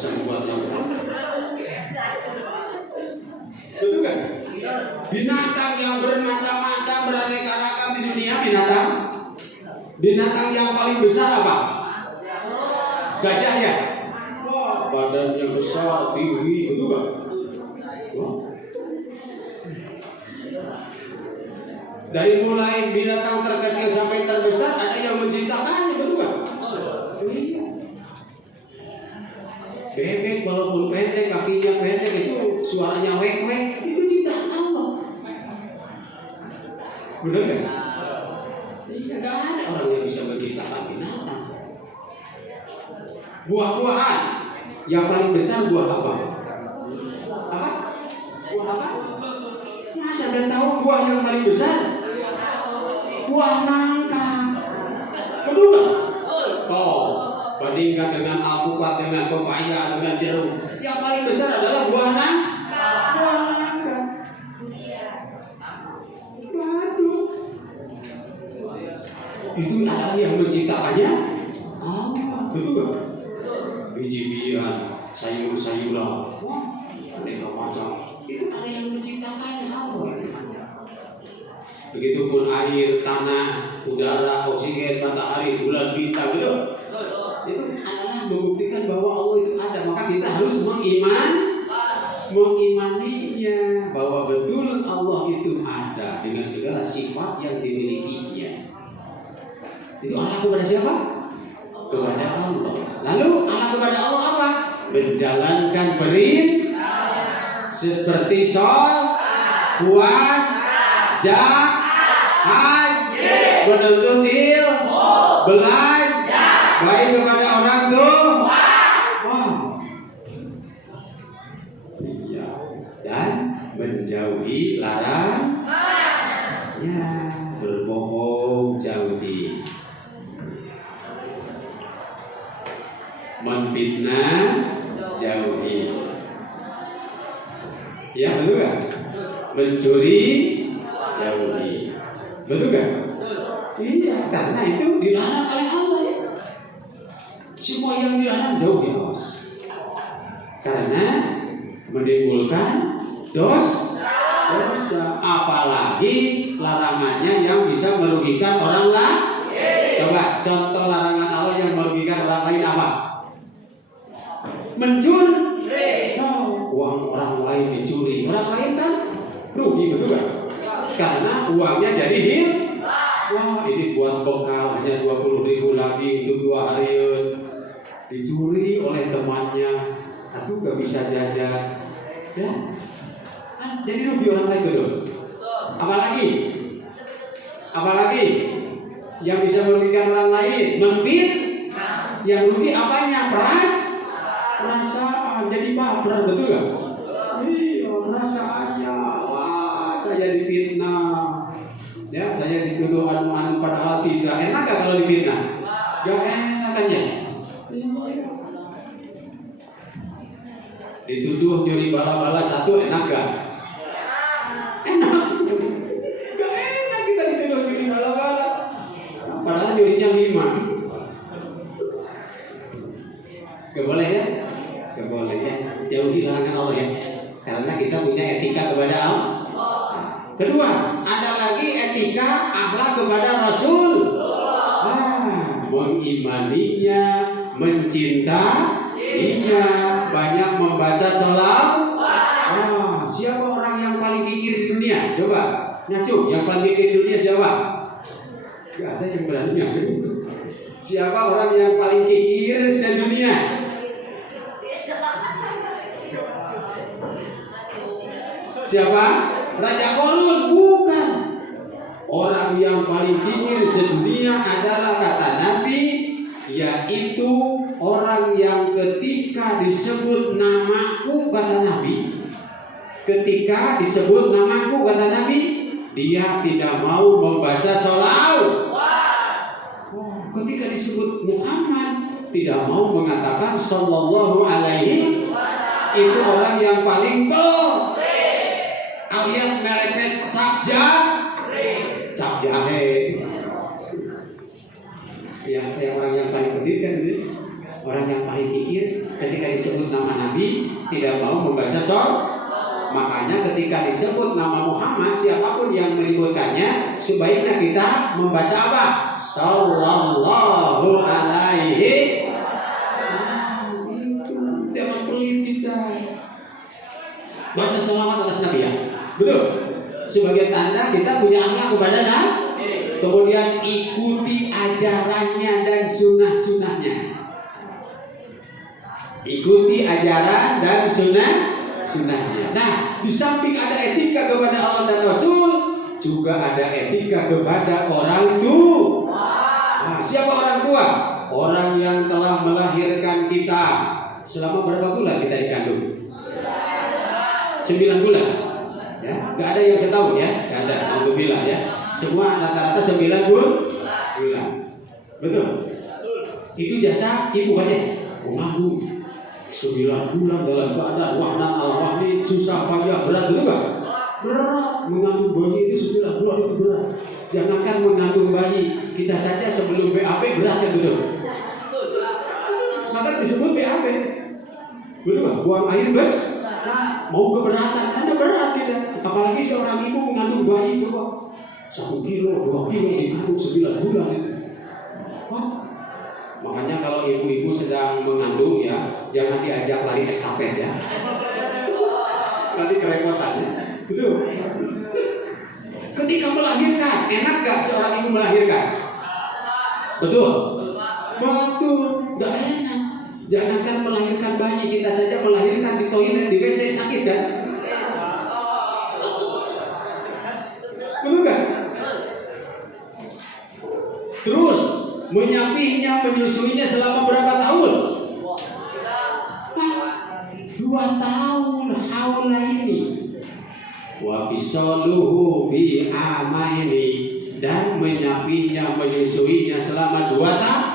bisa membuat laut. Betul kan? Binatang yang bermacam-macam beraneka ragam di dunia, binatang yang paling besar apa? Gajah ya? Wah, badannya besar, tinggi, betul kan? Dari mulai binatang terkecil sampai terbesar ada yang menciptakannya, betul kan? Iya. Bebek walaupun pendek, kakinya pendek itu suaranya wek-wek, itu ciptaan Allah. Benar kan? Iya, nggak ada orang yang bisa menciptakan binatang. Buah-buahan yang paling besar buah apa? Apa? Buah apa? Masa dan tahu buah yang paling besar? Buah nangka. Betul nggak? Oh, bandingkan dengan alpukat, dengan pepaya, dengan jeruk. Yang paling besar adalah buah nangka. Buah nangka. Batu. Itu adalah yang menciptakannya. Oh, betul nggak? Biji-bijian, sayur-sayuran, aneka macam. Itu ada yang menciptakannya. Begitupun air, tanah, udara, oksigen, matahari, bulan, bintang, gitu. Itu adalah membuktikan bahwa Allah itu ada. Maka kita harus mengimaninya bahwa betul Allah itu ada dengan segala sifat yang dimilikinya. Itu Allah kepada siapa? Kepada Allah. Lalu Allah kepada Allah apa? Menjalankan perintah seperti sholat, puasa, haji, menuntut ilmu, belajar, baik kepada orang tua, iya, dan menjauhi larangannya, berbohong jauhi, menfitnah jauhi. Ya, betul kan? Mencuri jauhi. Betul kan? Iya, karena itu dilarang oleh Allah ya. Semua yang dilarang jauhi, awas. Karena menimbulkan dosa. Apalagi larangannya yang bisa merugikan orang lain. Coba contoh larangan Allah yang merugikan orang lain apa? Mencuri. Uang orang lain dicuri, orang lain kan rugi, betul kan? Karena uangnya jadi wah, ini buat bekal hanya 20.000 lagi untuk 2 hari, dicuri oleh temannya, aduh gak bisa jajan, ya? Jadi rugi orang lain, betul? Apalagi yang bisa merugikan orang lain, menfitnah. Yang rugi apanya? Perasaan, jadi baper, betul gak? Iya, perasaannya, wah, saya difitnah, ya, saya dituduh anu padahal tidak. Enak gak kalau difitnah? Gak enak kan ya? Dituduh nyuri bala-bala 1, enak gak? Enak. Gak enak kita dituduh nyuri bala-bala, padahal nyurinya 5. Gak boleh ya? Gak boleh ya. Jauhi larangan Allah ya. Karena kita punya etika kepada Allah. Kedua, ada lagi etika akhlak kepada Rasul. Mengimaninya, mencintainya, banyak membaca salam. Siapa orang yang paling kikir di dunia? Coba ngacu, yang paling kikir di dunia siapa? Gak ada yang berani ngacu. Siapa orang yang paling kikir sedunia? Siapa? Raja Korun? Bukan. Orang yang paling kikir sedunia adalah kata Nabi, yaitu orang yang ketika disebut namaku, kata Nabi, ketika disebut namaku, kata Nabi, dia tidak mau membaca sholawat. Ketika disebut Muhammad, tidak mau mengatakan sallallahu alaihi, itu orang yang paling pelit. Alias merepet cap jahe. Ya, orang yang paling pelit kan itu. Orang yang paling kikir ketika disebut tidak mau membaca sholawat. Makanya ketika disebut nama Muhammad, siapapun yang menyebutkannya, sebaiknya kita membaca apa? Sallallahu alaihi. Jangan pelit kita. Baca sholawat atas Nabi ya. Betul. Sebagai tanda kita punya akhlak kepada Nabi. Kemudian ikuti ajarannya dan sunnah-sunnahnya. Ikuti ajaran dan sunnahnya. Nah, di samping ada etika kepada Allah dan Rasul, juga ada etika kepada orang tua. Nah, siapa orang tua? Orang yang telah melahirkan kita. Selama berapa bulan kita dikandung? 9 bulan. Ya, nggak ada yang saya tahu ya, nggak ada. Alhamdulillah ya. Semua rata-rata 9 bulan. Betul. Itu jasa ibu aja. Mengandung 9 bulan dalam keadaan wahnan al-wahni, susah payah, berat, betul gak? Berat. Mengandung bayi itu 9 bulan itu berat. Jangankan mengandung bayi, kita saja sebelum BAP berat ya, betul? Maka disebut BAP. Betul gak? Buang air bes. Mau keberatan, karena berat tidak. Apalagi seorang ibu mengandung bayi, coba 1 kilo, 2 kilo dikandung 9 bulan itu. Wah. Makanya kalau ibu-ibu sedang mengandung ya, jangan diajak lari estafet ya. Nanti kerepotan ya. Betul. Ketika melahirkan, enak gak seorang ibu melahirkan? Betul. Betul. Gak enak. Jangankan melahirkan bayi, kita saja melahirkan di toilet, di WC sakit kan? Betul kan? Terus menyapihnya, menyusuinya selama berapa tahun? 2 tahun haula ini. Wa bisaluhu bi amaini, dan menyapihnya, menyusuinya selama 2 tahun.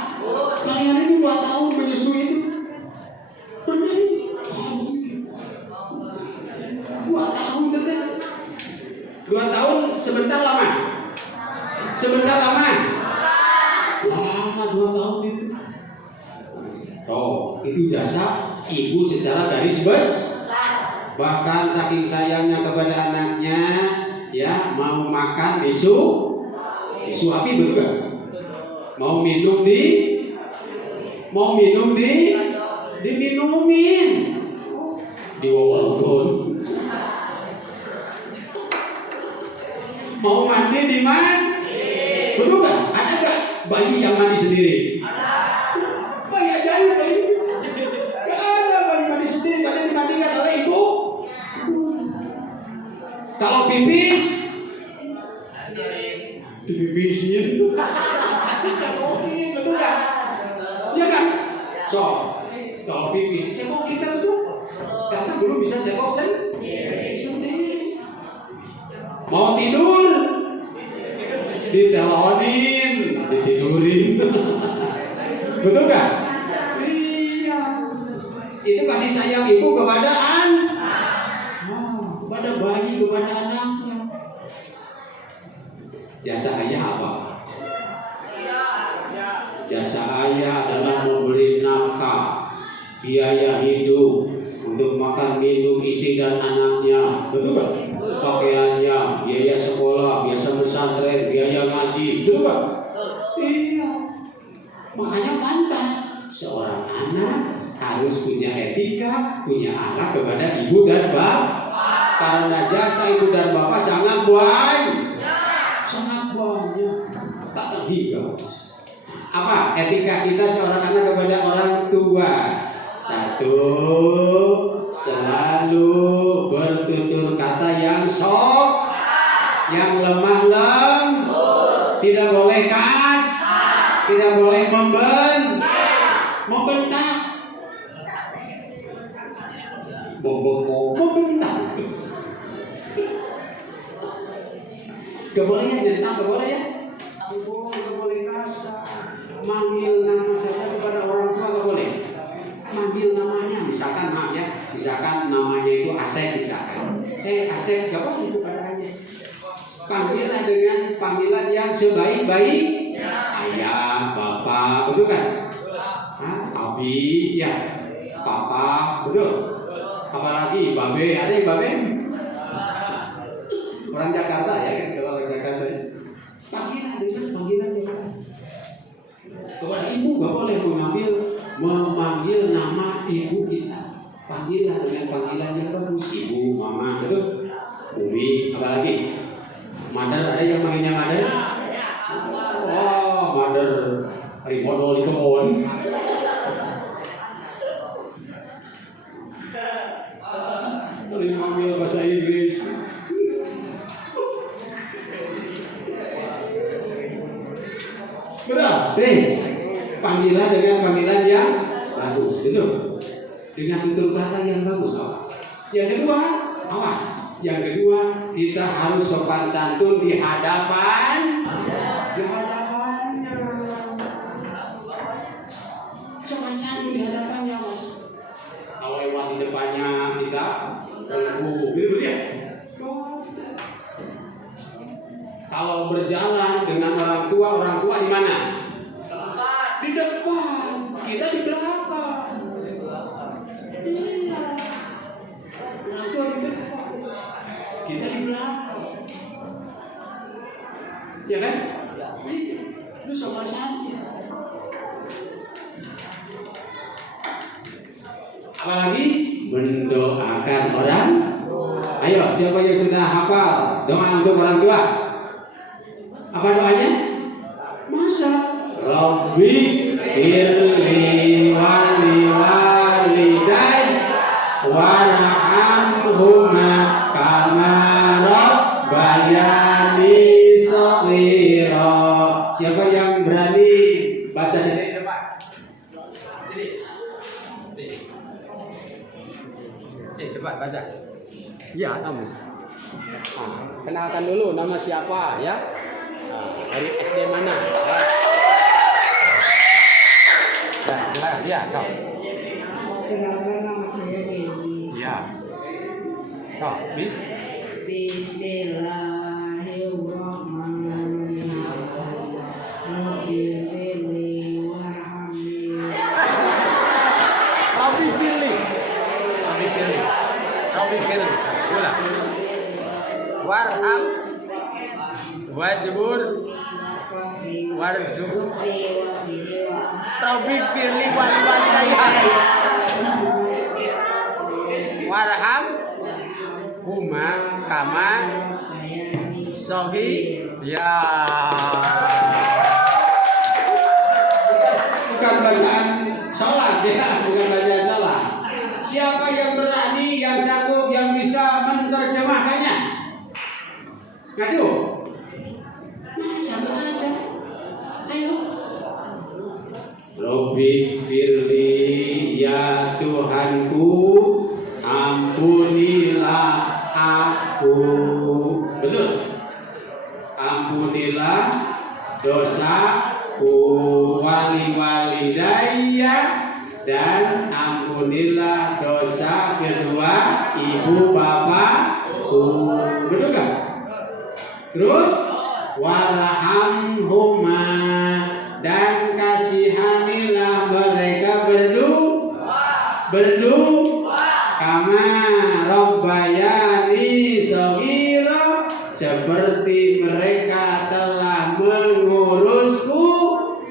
Kalian ini 2 tahun menyusui itu. Benar. 2 tahun betul. 2 tahun sebentar lama. Sebentar lama. Lama 2 tahun itu. Oh, itu jasa ibu secara garis besar. Bahkan saking sayangnya kepada anaknya, ya mau makan disuapi, betul gak? Mau minum diminumin, diwawalkan. Mau mandi di mana? Betul gak? Ada gak bayi yang mandi sendiri? Bayi aja bayi. Gak ada bayi mandi sendiri, kadang dimandikan oleh ibu. Kalau pipis, dipipisin. Betul gak? Iya kan? So, kalau pipis, cekok kita betul. Karena belum bisa cekok sendiri. Mau tidur, diteleponin, ditidurin. Betul gak? Iya. Itu kasih sayang ibu kepada kepada bayi, kepada anaknya. Jasa ayah apa? Jasa ayah adalah memberi nafkah, biaya hidup untuk makan minum istri dan anaknya. Betul kan? Pakaiannya, biaya sekolah, biasa pesantren, biaya ngaji. Betul kan? Iya. Makanya pantas seorang anak harus punya etika, punya akhlak kepada ibu dan bapak. Karena jasa ibu dan bapak sangat banyak. Sangat banyak. Tak terhingga. Apa etika kita seorang anak kepada orang tua? 1, selalu bertutur kata yang yang lemah lembut, tidak boleh tidak boleh membentak, Gak boleh ya, gak boleh ya. Gak boleh kasar. Manggil nama saja kepada orang tua gak boleh. Manggil namanya, misalkan misalkan namanya itu Asep misalkan. Asep, gak boleh itu padanya. Panggillah dengan panggilan yang sebaik-baik. Ayah, bapak, betul kan? Abi, ya, papa, betul. Apalagi babe, ada yang babe? Orang Jakarta ya kan, kalau orang Jakarta ya. Panggilan dengan panggilan yang lain. Kepada ibu gak boleh memanggil nama ibu kita. Panggilan dengan panggilan yang bagus, ibu, mama, betul? Umi, apalagi? Mother, ada yang manggilnya mother? Oh, mother, modal di kebun. Kalau dipanggil bahasa Inggris. Berarti panggilan dengan panggilan yang bagus, gitu. Dengan tutur kata yang bagus, awas. Yang kedua, awas. Yang kedua, kita harus sopan santun di hadapannya. Sopan santun di hadapannya, Mas. Kalau lewat di depannya kita gitu ya. Kalau berjalan dengan orang tua di mana? Di depan, kita di belakang. Iya. Orang tua di depan, kita di belakang. Ya kan? Itu sopan santun. Apalagi mendoakan orang. Ayo, siapa yang sudah hafal doa untuk orang tua? Apa doanya? Masa Rabbi firli walidai warhamhuma kama rabbayani shaghira. Siapa yang berani baca sini depan? Sini. Depan baca. Iya, kamu. Kenalkan dulu nama siapa ya? Dari SD mana? Ya, kau. Kenalkan nama saya Dewi. Ya. Kau, bis? Bismillahirrahmanirrahim. Rabbi pilih. Ulang. Warham wajibur warzuq Rabbi pilih walidayya warham huma kama sohi ya. Bukan bacaan sholat ya, bukan bacaan sholat. Siapa yang berani, yang sanggup, yang bisa menerjemahkannya? Ngacu? Masa gak ada? Ayo. Rabbi firli ya Tuhanku, ampunilah aku. Betul? Ampunilah dosaku, walidayya, dan ampunilah dosa kedua ibu bapakku. Betul kan? Terus warhamhuma, dan kasihanilah mereka berdua kama rabbayani shaghira, seperti mereka telah mengurusku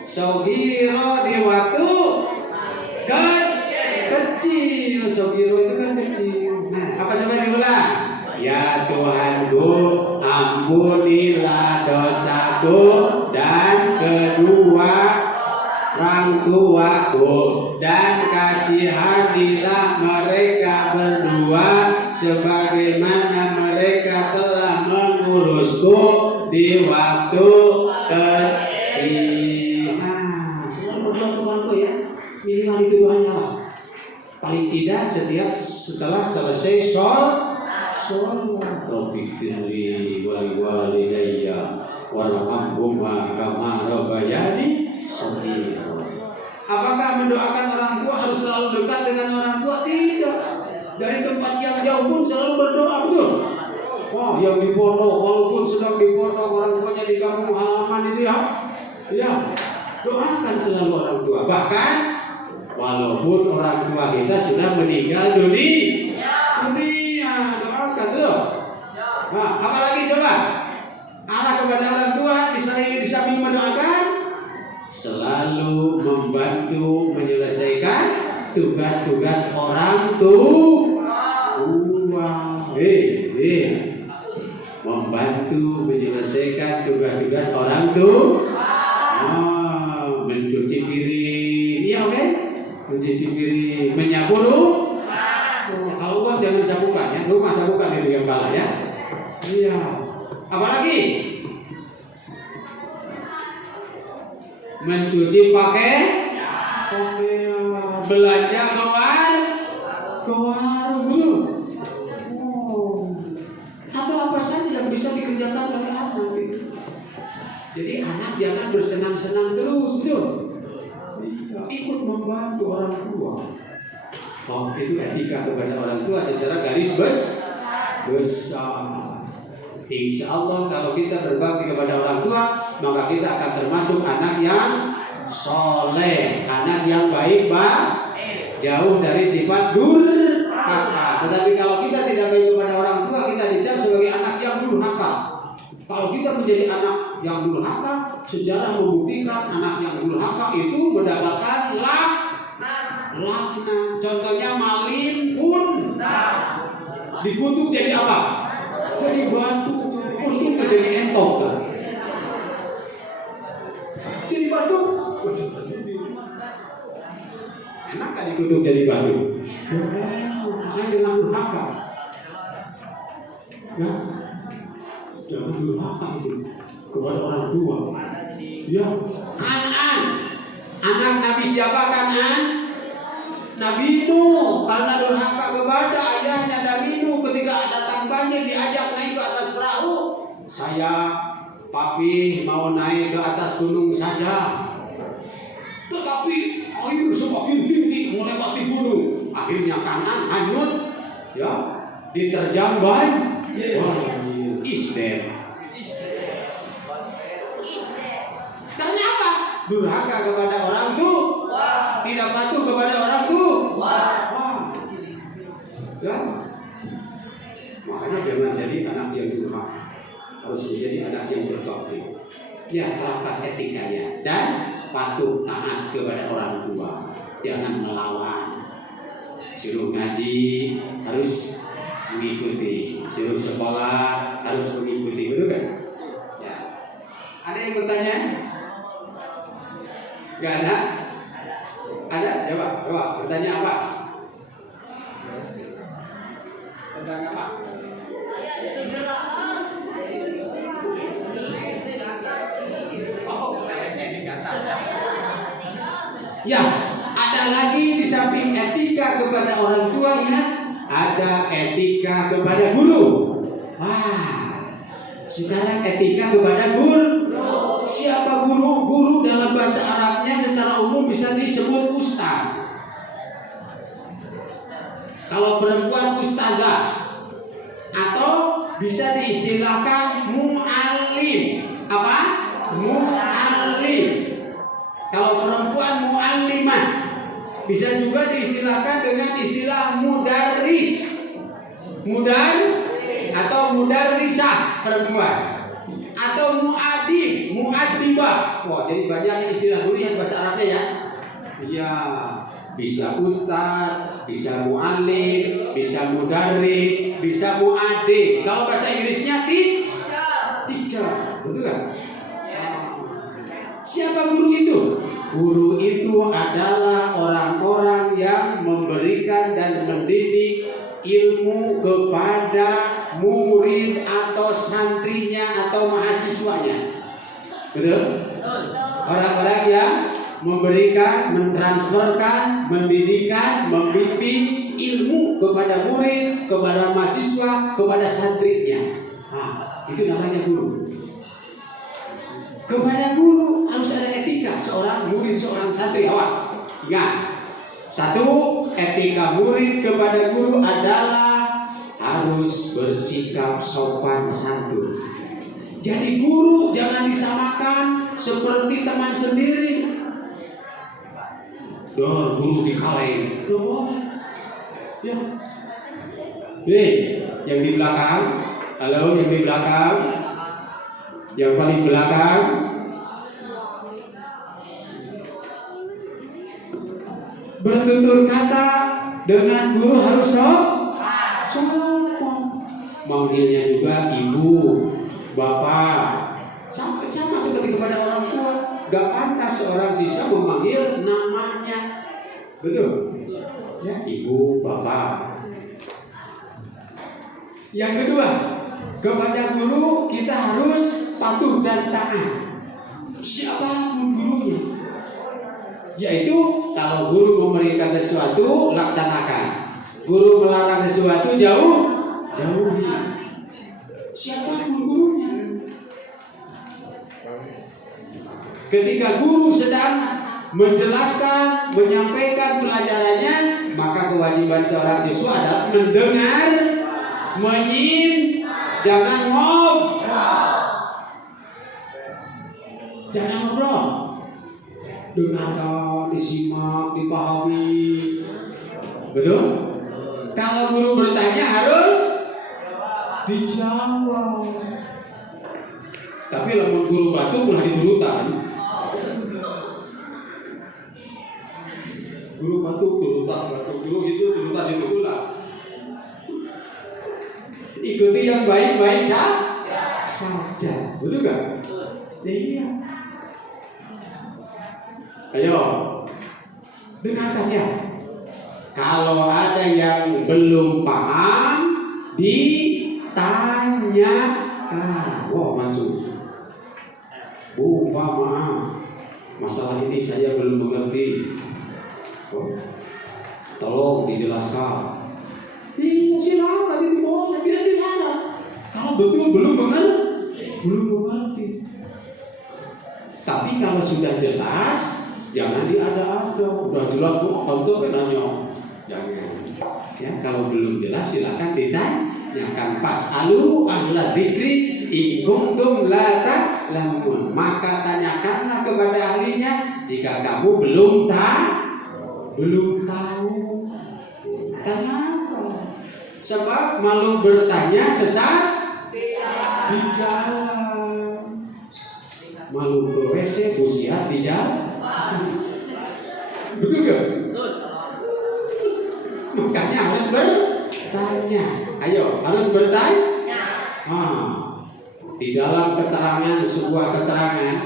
shaghira di waktu kecil. Shaghira itu kan kecil. Nah, apa coba diulang? Ya Tuhanku, ampunilah dosaku dan kedua orang tuaku, dan kasihanilah mereka berdua sebagaimana mereka telah mengurusku di waktu kecil. Nah, selalu berdoa ke orang tua ya. Minimal itu doanya, Mas. Paling tidak setelah selesai sholat. Rabbi firli walidayya warhamhuma kama rabbayani shaghira. Apakah mendoakan orang tua harus selalu dekat dengan orang tua? Tidak. Dari tempat yang jauh pun selalu berdoa, betul? Wah, yang di pondok, walaupun sedang di pondok, orang tuanya di kampung halaman itu ya, doakan selalu orang tua. Bahkan walaupun orang tua kita sudah meninggal dunia. Anak kepada orang tua di samping mendoakan, selalu membantu menyelesaikan tugas-tugas orang tua. Membantu menyelesaikan tugas-tugas orang tua. Mencuci piring, iya oke? Mencuci piring, menyapu kalau uang jangan disapukan ya, rumah sapukan itu yang kalah ya. Iya. Apalagi mencuci pakaian, belanja ke warung dulu. Atau apa saja yang bisa dikerjakan oleh anak gitu. Jadi anak jangan bersenang-senang terus, betul? Ikut membantu orang tua. Itu etika kepada orang tua secara garis besar. Insya Allah kalau kita berbakti kepada orang tua, maka kita akan termasuk anak yang soleh, anak yang baik, jauh dari sifat durhaka. Tetapi kalau kita tidak baik kepada orang tua, kita dicap sebagai anak yang durhaka. Kalau kita menjadi anak yang durhaka, sejarah membuktikan anak yang durhaka itu mendapatkan laknat. Contohnya maling pun dikutuk jadi apa? Jadi batu. Untung terjadi entong. Jadi batu. Enak kan dikutuk jadi batu? Makanya dengan durhaka. Ya, jangan durhaka itu kepada orang tua. Ya, Kanan. Anak Nabi siapa Kanan? Nabi Nuh. Karena durhaka kepada ayahnya Nabi Nuh, ketika datang banjir diajak naik ke atas perahu. Saya, papi mau naik ke atas gunung saja. Tetapi air semakin tinggi melewati gunung. Akhirnya Kanan hanyut, ya, diterjang banjir. Isdet. Karena apa? Durhaka kepada orang tua, tidak patuh kepada orang tua. Ya. Makanya jangan jadi anak yang durhaka, harus menjadi anak yang berbakti. Ya, terapkan etikanya dan patuh taat kepada orang tua. Jangan melawan. Suruh ngaji harus mengikuti, suruh sekolah harus mengikuti, betul kan? Ya. Ada yang bertanya? Gak ada? Ada? Siapa? Coba bertanya apa? Bertanya apa? Ya, ada lagi di samping etika kepada orang tua ya, ada etika kepada guru. Sekarang etika kepada guru. Siapa guru? Guru dalam bahasa Arabnya secara umum bisa disebut ustaz. Kalau perempuan ustazah, atau bisa diistilahkan mu'allim. Apa? Mu'allim. Kalau perempuan mu'allimah. Bisa juga diistilahkan dengan istilah mudarris. Atau mudarrisah perempuan. Atau mu'adib, mu'adibah. Wah, jadi banyak istilah guru yang bahasa Arabnya ya. Iya, bisa ustaz, bisa mu'allim, bisa mudarris, bisa mu'adib. Kalau bahasa Inggrisnya teacher. Betul kan? Siapa guru itu? Guru itu adalah orang-orang yang memberikan dan mendidik ilmu kepada murid atau santrinya atau mahasiswanya. Betul? Orang-orang yang memberikan, mentransferkan, mendidikan, membimbing ilmu kepada murid, kepada mahasiswa, kepada santrinya. Itu namanya guru. Kepada guru harus ada etika seorang murid, seorang santri. Awak ingat, satu, etika murid kepada guru adalah harus bersikap sopan santun. Jadi guru jangan disamakan seperti teman sendiri. Guru dikalahin. Ya. Yang di belakang. Halo, yang di belakang. Yang paling belakang. Bertutur kata dengan guru harus sopan. Manggilnya juga ibu, bapak, sama seperti kepada orang tua. Gak pantas seorang siswa memanggil namanya, betul? Ya, ibu, bapak. Yang kedua, kepada guru kita harus patuh dan taat. Siapapun gurunya. Yaitu kalau guru memberikan sesuatu, laksanakan. Guru melarang sesuatu, jauhi. Siapapun gurunya. Ketika guru sedang menjelaskan, menyampaikan pelajarannya, maka kewajiban seorang siswa adalah mendengar, jangan ngobrol. Dengarkan, disimak, dipahami. Betul? Kalau guru bertanya harus dijawab. Tapi lamun guru batu pernah diturutan. Guru batu guru itu turutan itu pula. Ikuti yang baik-baik saja. Betul gak? Iya. Ayo, dengarkan ya. Kalau ada yang belum paham, ditanyakan. Wah, masuk. Bu, Pak, maaf. Masalah ini saya belum mengerti. Tolong dijelaskan. Iya, silakan, itu boleh, tidak dilarang. Kalau betul belum mengerti. Tapi kalau sudah jelas, jangan diada-ada. Udah jelas kok, betul kan nanya. Jangan. Ya, kalau belum jelas silakan ditanyakan. Fas'alu ahla dzikri in kuntum la ta'lamun. Maka tanyakanlah kepada ahlinya jika kamu belum tahu. Kenapa? Sebab malu bertanya sesat dijawab. Malu ke WC busiat dijawab. Betul gak? Makanya harus bertanya. Ayo, harus bertanya. Di dalam keterangan sebuah keterangan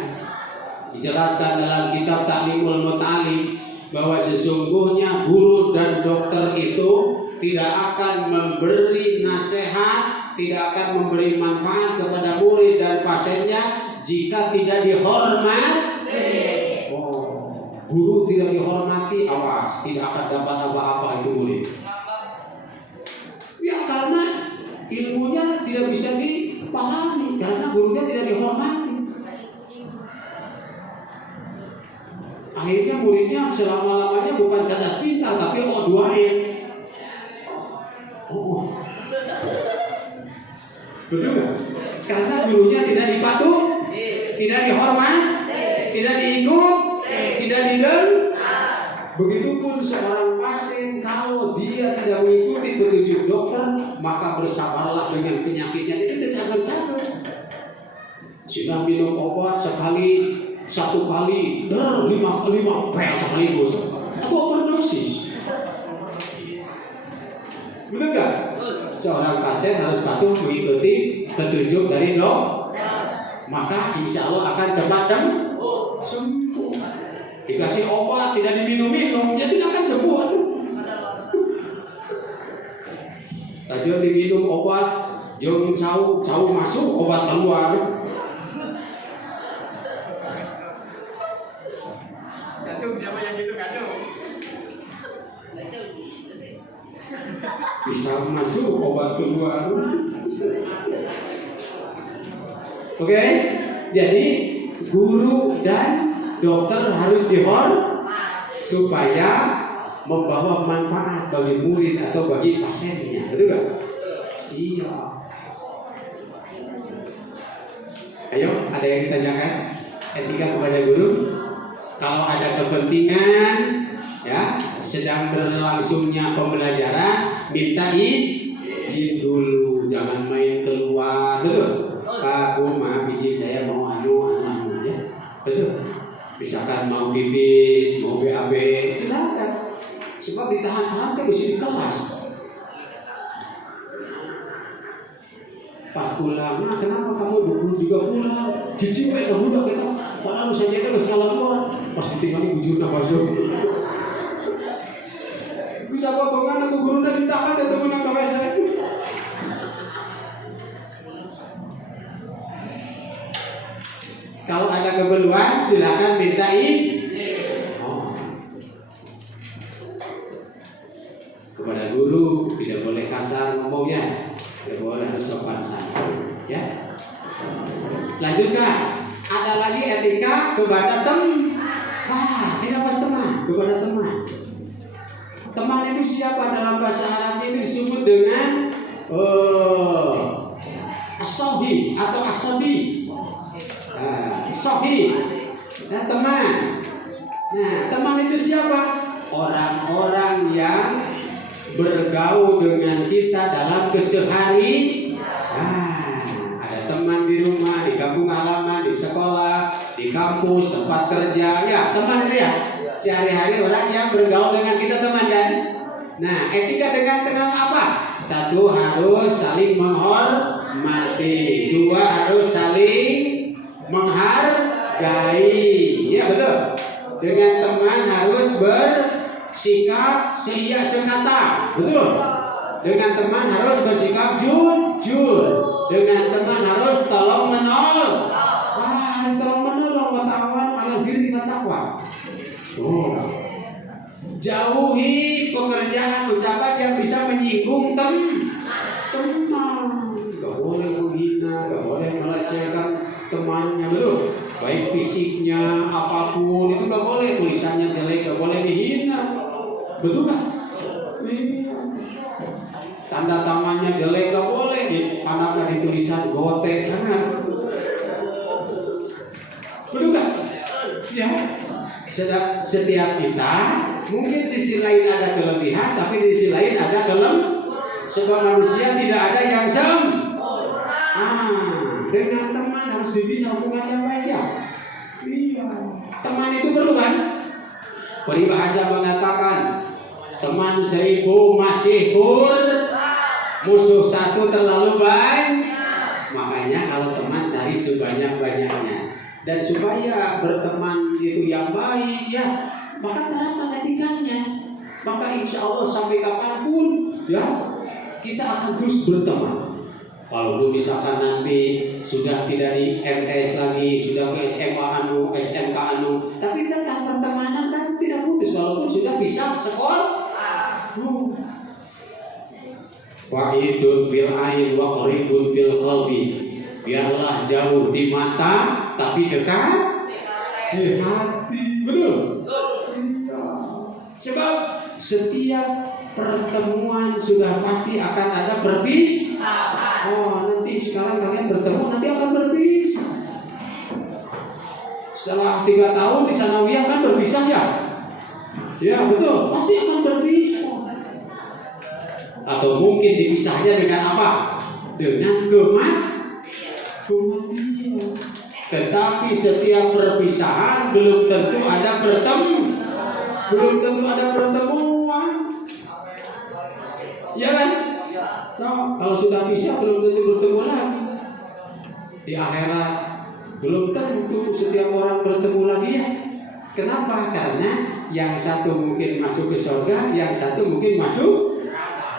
dijelaskan dalam kitab Ta'limul Muta'alim bahwa sesungguhnya guru dan dokter itu tidak akan memberi nasihat, tidak akan memberi manfaat kepada murid dan pasiennya jika tidak dihormati. Guru tidak dihormati, awas, tidak akan dapat apa-apa itu murid. Ya, karena ilmunya tidak bisa dipahami, karena gurunya tidak dihormati. Akhirnya muridnya selama-lamanya bukan cerdas pintar, tapi O2M. Betul gak? Karena gurunya tidak dipatuh, tidak dihormat, tidak diikut, tidak didengar. Begitupun seorang pasien, kalau dia tidak mengikuti petunjuk dokter, maka bersabarlah dengan penyakitnya. Itu cager-cager. Sudah minum obat satu kali 5 pel sekaligus. Itu overdosis. Betul gak? Seorang pasien harus patuh mengikuti petunjuk dari dokter, maka insya Allah akan cepat sembuh. Dikasih obat tidak diminum-minum, dia tidak akan sembuh. Tadi diminum obat, jauh masuk, obat keluar. Kacau, siapa yang gitu kacau? Bisa masuk, obat keluar. Oke, jadi guru dan dokter harus dihormati supaya membawa manfaat bagi murid atau bagi pasiennya, betul gak? Iya. Ayo, ada yang ditanyakan? Etika kepada guru. Kalau ada kepentingan, ya, sedang berlangsungnya pembelajaran, minta izin dulu, jangan main keluar, betul? Pak, Bu, maaf izin saya mau pipis, mau BAB, silakan. Sebab ditahan-tahan kan mesti di kelas. Pas pulang, nah kenapa kamu juga pulang? Cici kayak budak kita. Padahal saya kan harus kalah keluar. Pas ditinggalin bujurna masuk. Bisa bohongan aku gurunya ditahan dan temen yang kawin saya. Kalau ada keperluan silakan minta kepada guru, tidak boleh kasar ngomongnya, tidak boleh sopan santun, ya. Lanjutkan. Ada lagi etika kepada teman. Ini apa teman? Kepada teman. Teman itu siapa? Dalam bahasa Arabnya itu disebut dengan as-sohi atau as-sodi. Sohi dan teman. Nah, teman itu siapa? Orang-orang yang bergaul dengan kita dalam keseharian. Ada teman di rumah, di kampung halaman, di sekolah, di kampus, tempat kerja. Ya, teman itu ya. Sehari-hari orang yang bergaul dengan kita teman kan. Nah, etika dengan apa? Satu, harus saling menghormati. Dua, harus saling menghargai. Ya betul. Dengan teman harus bersikap seia sekata. Betul. Dengan teman harus bersikap jujur. Dengan teman harus tolong menolong. Tolong menolong kawan malah diri takwa. Jauhi pekerjaan ucapan yang bisa menyinggung teman. Gak boleh menghina, gak boleh melecehkan temannya, belum. Baik fisiknya apapun itu gak boleh. Tulisannya jelek gak boleh dihina, betul kan? Tanda tangannya jelek gak boleh. Anaknya di tulisan gotek, jangan. Betul kan? Ya. Setiap kita mungkin sisi lain ada kelebihan, tapi di sisi lain ada sebab manusia tidak ada yang dengan teman harus dibina hubungan yang baik ya. Iya. Teman itu perlu kan? Peribahasa mengatakan teman 1000 masih musuh 1 terlalu banyak. Makanya kalau teman cari sebanyak-banyaknya. Dan supaya berteman itu yang baik ya, maka terapkan etikanya. Maka insya Allah sampai kapanpun ya kita akan terus berteman. Kalau misalkan nanti sudah tidak di MTS lagi, sudah ke SMA SMK tapi tetap pertemanan kan tidak putus walaupun sudah bisa sekolah. Wa'idun bil ain wa qaribun bil qalbi. Biarlah jauh di mata tapi dekat di hati. Betul? Sebab setiap pertemuan sudah pasti akan ada berpisah. Nanti sekarang kalian bertemu nanti akan berpisah. Setelah 3 tahun di sanawiyah kan berpisah ya? Ya betul, pasti akan berpisah. Atau mungkin dipisahnya dengan apa? Dengan kematian. Tetapi setiap perpisahan belum tentu ada pertemuan. Ya kan? Kalau sudah pisah belum tentu bertemu lagi. Di akhirat belum tentu setiap orang bertemu lagi ya. Kenapa? Karena yang satu mungkin masuk ke surga, yang satu mungkin masuk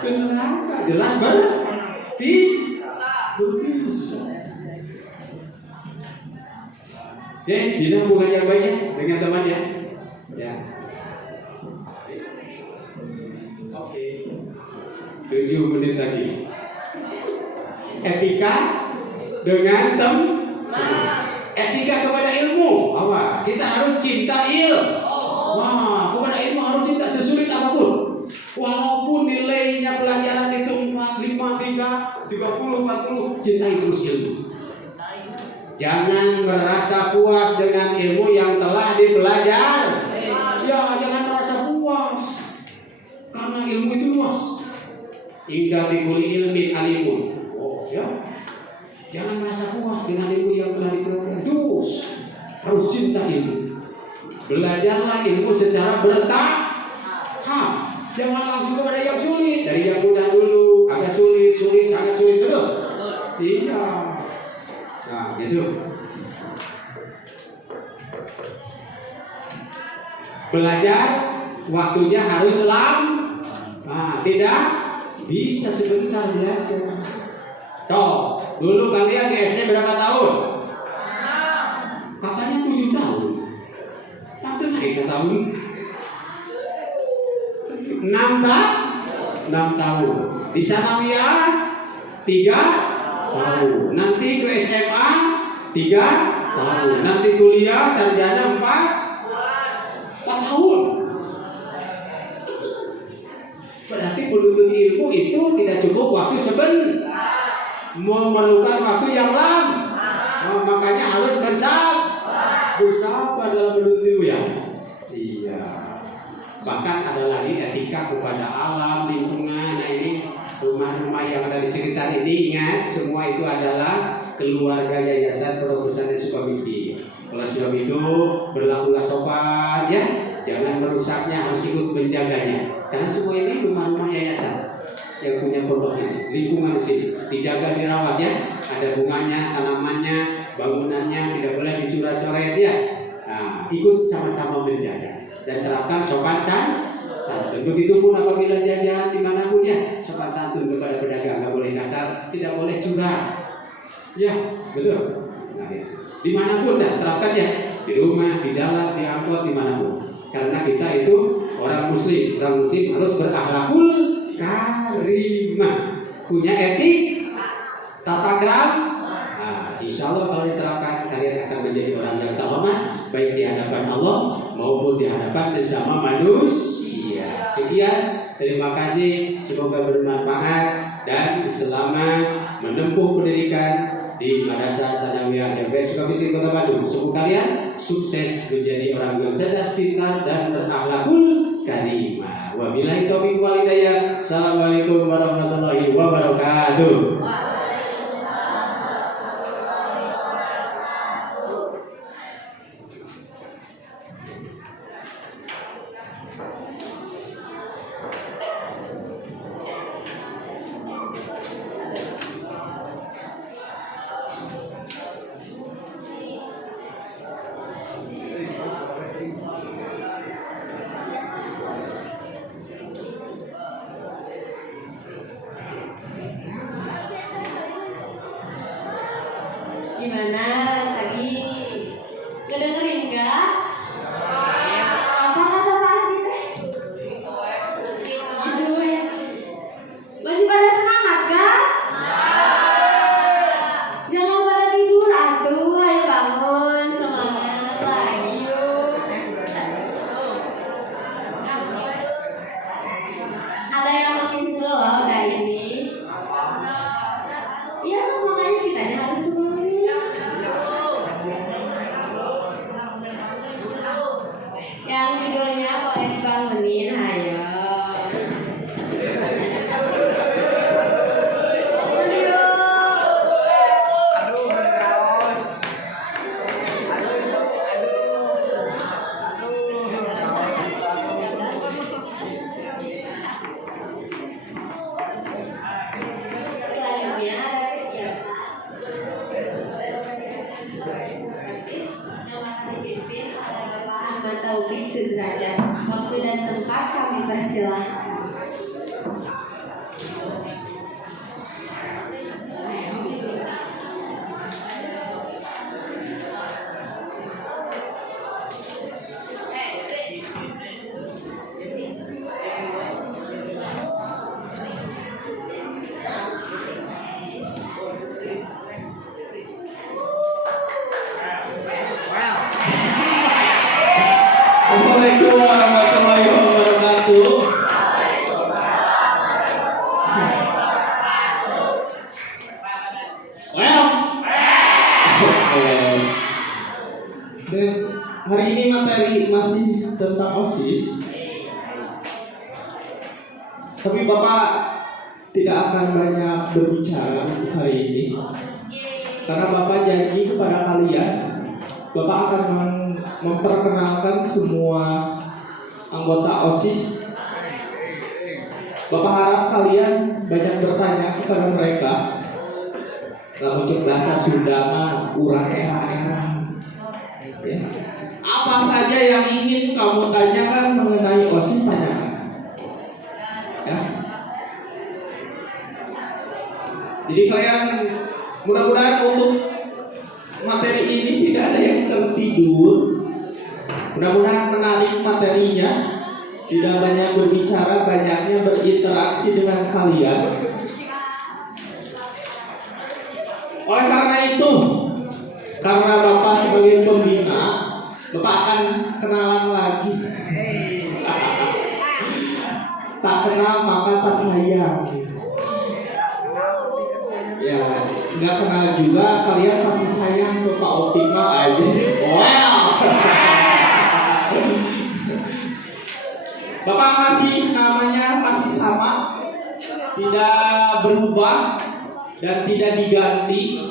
ke neraka. Jelas berpisah. Bina hubungan yang baik dengan temannya. Ya. Oke. 7 menit lagi. Etika dengan etika kepada ilmu. Apa? Kita harus cinta kepada ilmu harus cinta sesulit apapun. Walaupun nilainya pelajaran itu 4, 5, 3, 30, 40, cintai terus ilmu. Jangan merasa puas dengan ilmu yang telah dipelajari. Ya, jangan merasa puas. Karena ilmu itu luas. Hingga dibuli ilmin alimun. Ya. Jangan merasa puas dengan ilmu yang telah dipelajari. Harus cinta ilmu. Belajarlah ilmu secara bertahap. Jangan langsung kepada yang sulit. Dari yang mudah dulu, agak sulit, sangat sulit, betul? Iya. Nah, gitu. Belajar waktunya harus tidak bisa sebentar belajar. Dulu kalian di SD berapa tahun? Katanya 7 tahun. Tapi naik 1 tahun. 6 tahun. Di sanawiyah 3 tahun. Nanti ke SMA 3 tahun. Nanti kuliah sarjana 4 tahun. Berarti menuntut ilmu itu tidak cukup waktu sebentar, memerlukan waktu yang lama. Makanya harus bersabar dalam menuntut ilmu ya. Iya. Bahkan ada lagi etika kepada alam, lingkungan. Nah ini rumah-rumah yang ada di sekitar ini, ingat semua itu adalah keluarga Yayasan Pondok Pesantren Sukamiskin. Oleh sebab itu berlakulah sopan ya. Jangan merusaknya, harus ikut menjaganya. Karena semua ini rumah-rumah yayasan yang punya pondok ini, lingkungan di sini dijaga, dirawat ya. Ada bunganya, tanamannya, bangunannya tidak boleh dicoret-coret ya. Nah, ikut sama-sama menjaga dan terapkan sopan santun. Begitupun apabila jajan dimanapun ya, sopan santun kepada pedagang, nggak boleh kasar, tidak boleh curang. Ya, betul. Nah, ya. Dimanapun dah terapkan ya, di rumah, di jalan, di angkot, dimanapun. Karena kita itu orang muslim harus berakhlakul karimah, punya etik, tata krama. Nah, insya Allah kalau diterapkan kalian akan menjadi orang yang terhormat baik di hadapan Allah maupun di hadapan sesama manusia. Sekian, terima kasih, semoga bermanfaat dan selama menempuh pendidikan di Madrasah Sanawiyah MPS Sukamiskin Kota Bandung, semoga kalian sukses menjadi orang yang cerdas, pintar dan berakhlakul karimah. Wabillahi taufiq wal hidayah. Assalamualaikum warahmatullahi wabarakatuh. Gimana tadi? Ngedengerin gak? Apa kata Pak Haji teh? Gitu ya. Masih pada semangat gak? Jangan pada tidur atuh, ayo bangun, semangat lagi yuk. Ada yang makin slow kayak ini. Iya, makanya kita harus semangat. Yang tidurnya boleh dibangunin, ayo. Sudrajat. Waktu dan tempat kami persilahkan. Assalamualaikum warahmatullahi wabarakatuh. Dan hari ini materi masih tentang OSIS. Tapi Bapak tidak akan banyak berbicara untuk hari ini. Karena Bapak janji kepada kalian, Bapak akan memperkenalkan semua anggota OSIS. Bapak harap kalian banyak bertanya kepada mereka. Lalu cek bahasa Sunda mah urang era-era. Ya. Apa saja yang ingin kamu tanyakan mengenai OSIS, tanyakan. Ya. Jadi kalian mudah-mudahan untuk materi ini tidak ada yang tertidur. Mudah-mudahan menarik materinya. Tidak banyak berbicara, banyaknya berinteraksi dengan kalian. Oleh karena itu, karena Bapak sebagai pembina, Bapak akan kenalan lagi. Tak kenal maka tak sayang. Ya, nggak kenal juga kalian pasti sayang ke Pak Optima aja. Wow. Bapak masih namanya masih sama, tidak berubah dan tidak diganti.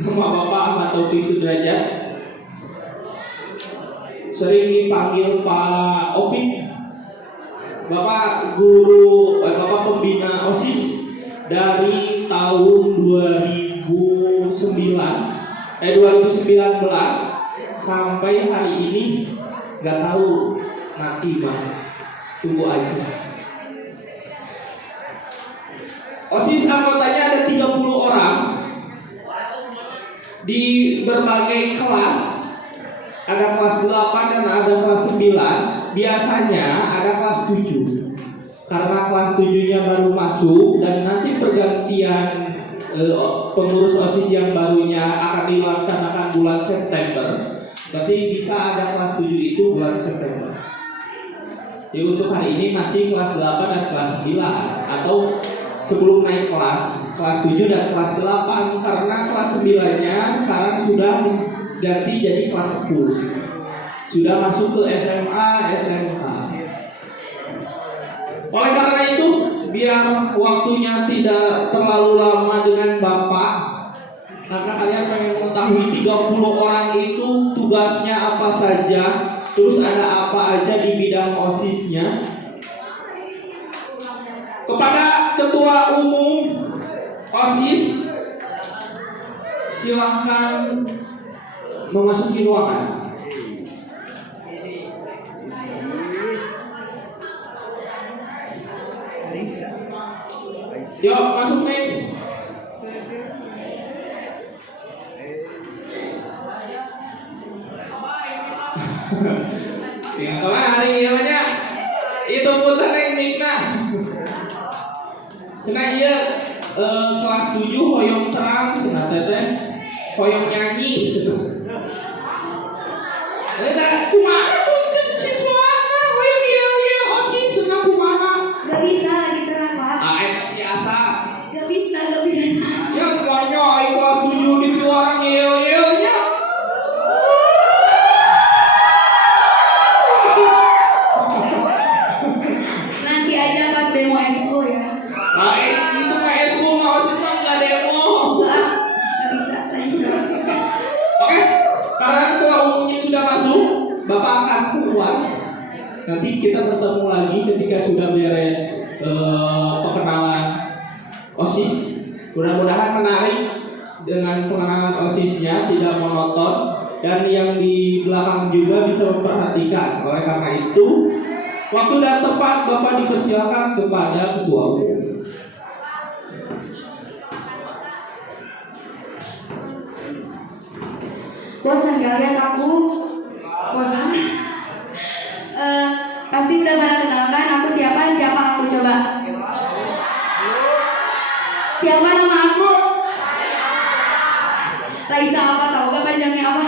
Nama Bapak Ahmad Taufik Sudrajat. Sering dipanggil Pak Opik. Bapak Bapak pembina OSIS dari tahun 2019 sampai hari ini. Nggak tahu nanti mah. Tunggu aja. OSIS anggotanya ada 30 orang di berbagai kelas. Ada kelas 8 dan ada kelas 9. Biasanya ada kelas 7. Karena kelas 7-nya baru masuk dan nanti pergantian pengurus OSIS yang barunya akan dilaksanakan bulan September. Berarti bisa ada kelas 7 itu bulan September. Jadi untuk hari ini masih kelas 8 dan kelas 9 atau sebelum naik kelas 7 dan kelas 8 karena kelas 9-nya sekarang sudah ganti jadi kelas 10. Sudah masuk ke SMA, SMK. Oleh karena itu, biar waktunya tidak terlalu lama dengan Bapak, karena kalian pengen mengetahui 30 orang itu tugasnya apa saja, terus ada apa aja di bidang OSIS-nya. Kepada Ketua Umum OSIS, silakan memasuki ruangan. Yuk, masuk nih. Ya, kemarin namanya itu putar yang nikah. Cenah ieu kelas 7 hoyong terang cenah teh hoyong nyanyi cenah. Eta kumaha tuh siswana hoyong ieu OSIS cenah kumaha? Gak bisa lagi serang Pak. Eta biasa. Gak bisa. Ya semuanya kelas 7 di orang ieu nya. Nanti aja pas demo eskul ya. Nah, itu mah eskul mah OSIS mah enggak demo. Enggak bisa. Oke, karena ketua umumnya sudah masuk, Bapak akan keluar. Nanti kita bertemu lagi ketika sudah beres perkenalan OSIS. Mudah-mudahan menarik dengan pengenalan OSIS-nya, tidak monoton, dan yang di belakang juga bisa memperhatikan. Oleh karena itu, waktu dan tempat Bapak dipersilakan kepada ketua umum. Bosan kalian aku? Bosan? Pasti udah pada kenal kan aku siapa aku coba. Siapa nama aku? Raisa apa tahu gak panjangnya apa?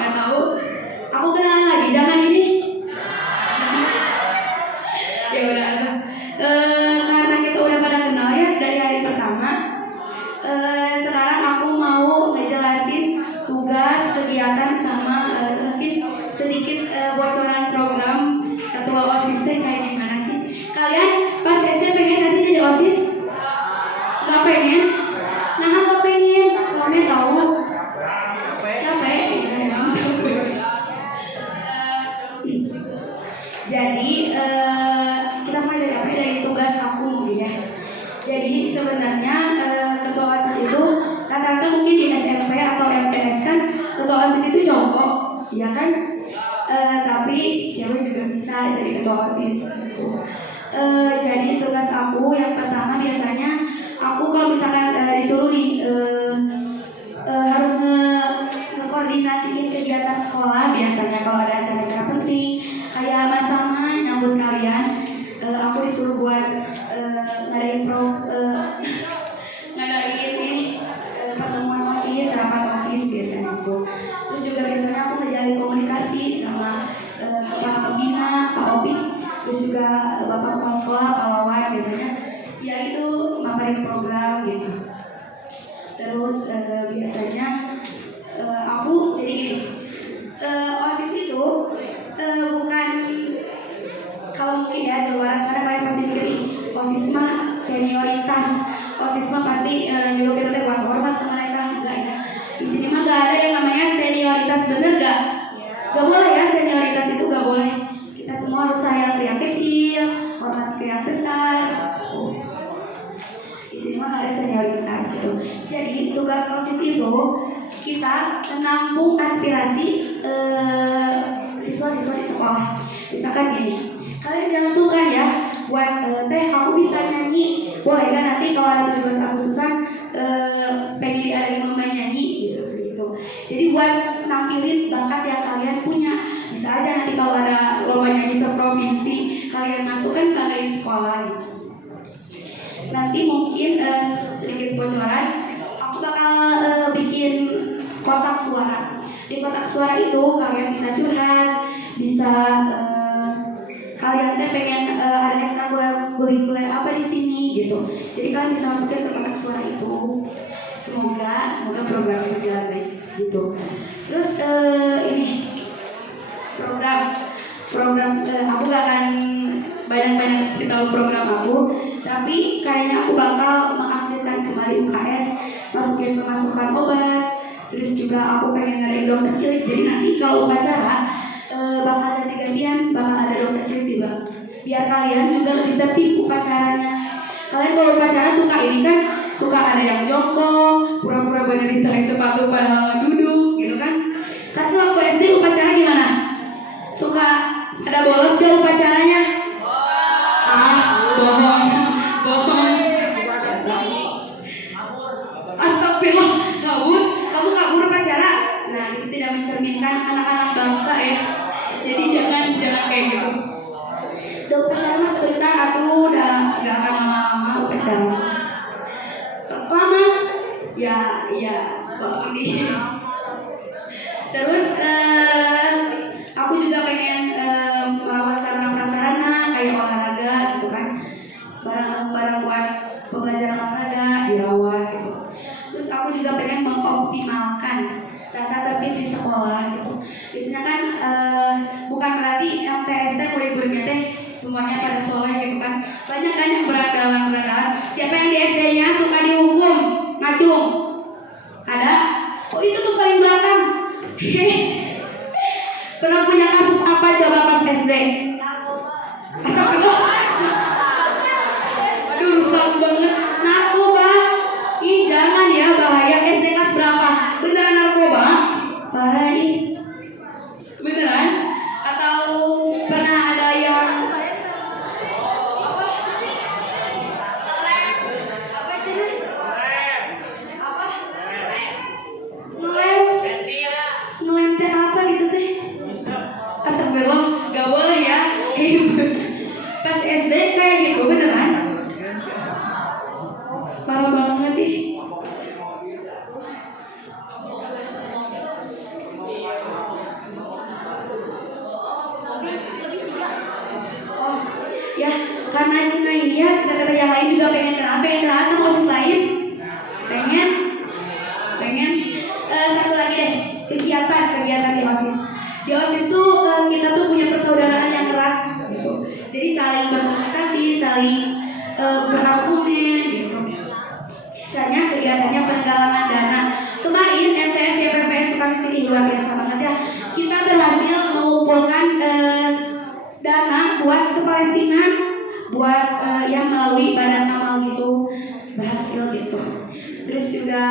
Gak tahu. Aku kenalan lagi jangan ini. Ya udah. Karena kita udah pada kenal ya dari hari pertama. Sekarang aku mau ngejelasin tugas kegiatan sama mungkin sedikit bocoran program ketua OSIS kayak gimana sih? Kalian pas SD pengen gak sih jadi OSIS? Gak pengen? Nah gak pengen, kalian tahu dari tugas aku mungkin ya. Jadi sebenarnya ketua OSIS itu rata-rata mungkin di SMP atau MTS kan ketua OSIS itu cowok, ya kan? Tapi cewek juga bisa jadi ketua OSIS gitu. Jadi tugas aku yang pertama biasanya aku kalau misalkan disuruh nih harus ngekoordinasiin kegiatan sekolah, biasanya kalau ada acara-acara penting kayak sama nyambut kalian, aku disuruh buat ngadain ini pertemuan OSIS, rapat OSIS biasanya itu. Terus juga biasanya aku ngejalin komunikasi sama Pak Pembina, Pak Opi, terus juga Bapak Kepala Sekolah, Pak Wawan biasanya. Ya itu maparin program gitu. Terus biasanya aku jadi gini, OSIS itu bukan, kalau mungkin ya di luar sana kalian pasti mikir OSIS mah senioritas, OSIS mah pasti dulu kita buat hormat ke mereka, enggak ya. Di sini mah gak ada yang namanya senioritas, bener gak? Gak boleh ya, senioritas itu gak boleh. Kita semua harus sayang ke yang kecil, hormat ke yang besar. Di sini mah gak ada senioritas gitu. Jadi tugas OSIS itu kita menampung aspirasi siswa-siswa di sekolah. Misalkan gini, kalian jangan sungkan ya buat teh aku bisa nyanyi, boleh kan nanti kalau ada 17 Agustusan pengen diadain lomba nyanyi, bisa begitu. Jadi buat nampilin bakat yang kalian punya, bisa aja nanti kalau ada lomba nyanyi seprovinsi kalian masuk kan banggain sekolah gitu. Nanti mungkin sedikit bocoran, aku bakal bikin kotak suara. Di kotak suara itu kalian bisa curhat, bisa kalian teh pengen ada ekstrakurikuler apa di sini gitu. Jadi kalian bisa masukin ke kotak suara itu. Semoga programnya berjalan baik gitu. Terus ini program aku gak akan banyak tahu program aku, tapi kayaknya aku bakal mengaktifkan kembali UKS, masukin pemasukan obat. Terus juga aku pengen ngadain dokter cilik. Jadi nanti kalau upacara bakal ganti-gantian, bakal ada dokter cilik juga. Biar kalian juga lebih tertib upacaranya. Kalian kalau upacara suka ini kan, suka ada yang jongkok, pura-pura bener di tali sepatu padahal duduk gitu kan. Karena waktu SD upacara gimana? Suka ada bolos gak upacaranya? Bohong. Astagfirullah, kamu kabur upacara. Nah, itu tidak mencerminkan anak-anak bangsa ya. Jadi jangan kayak gitu. Udah upacara mas sebentar, aku udah gak akan lama-lama upacara. Lama? Ya, waktu ini. Terus aku juga pengen merawat sarana prasarana kayak olahraga gitu kan, barang-barang buat pembelajaran olahraga dirawat gitu. Terus aku juga pengen mengoptimalkan tata tertib di sekolah gitu. Biasanya kan bukan berarti MTST murid-muridnya teh semuanya pada soleh gitu kan. Banyak kan yang berandalan. Siapa yang di SD-nya suka dihukum ngacung? Ada? Oh itu tuh paling belakang. Pernah punya kasus apa coba pas SD? Astagfirullah. Aduh rusak banget. Narkoba. Ih jangan ya, bahaya. SD kelas berapa? Beneran narkoba? Parah ih. Beneran? Atau pernah ada yang ngelem teh apa gitu teh? Astagfirullah, gak boleh ya. Pas SD kayak gitu beneran? Parah banget ih. yang melalui badan amal gitu berhasil gitu. Terus juga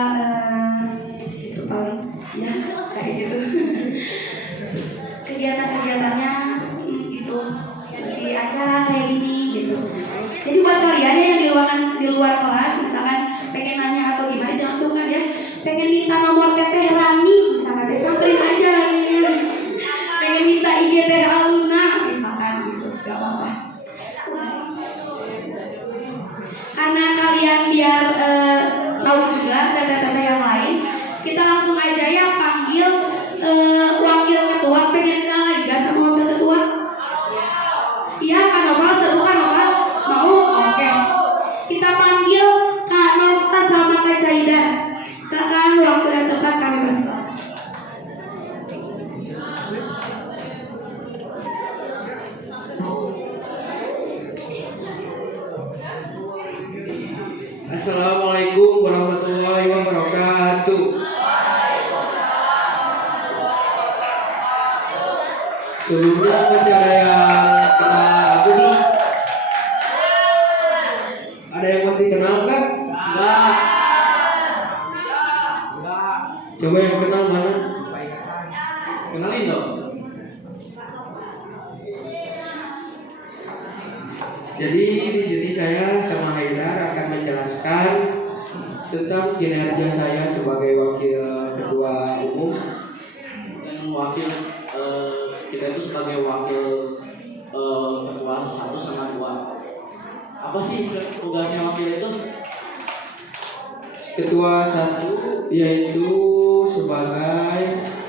itu paling ya kayak gitu. Kegiatan-kegiatannya itu si acara kayak gini gitu. Jadi buat kalian yang di luar kelas misalkan pengen nanya atau gimana jangan sungkan ya. Pengen minta nomor teteh Rani misalkan samperin aja Raninya. Pengen minta IG teh Aluna misalkan gitu, gak apa-apa. Karena kalian biar tahu juga teteh-teteh yang lain, kita langsung aja ya panggil wakil ketua. Pengen kenal lagi gak sama wakil ketua? Iya, Kak Nopal, seru Kak Nopal? Mau? Oke. Kita panggil Kak Nopal sama Kak Caida. Silakan waktu yang tepat kami persilakan. Assalamualaikum warahmatullahi wabarakatuh. Sebelumnya masih ada yang kenal aku belum? Ada yang masih kenal kan? Enggak. Coba yang kenal mana? Kenalin dong. Jadi di sini saya sama Haidar akan menjelaskan tentang kinerja saya sebagai wakil ketua umum. Wakil kita itu sebagai wakil ketua 1 sama 2. Apa sih tugasnya wakil itu? Ketua 1 yaitu sebagai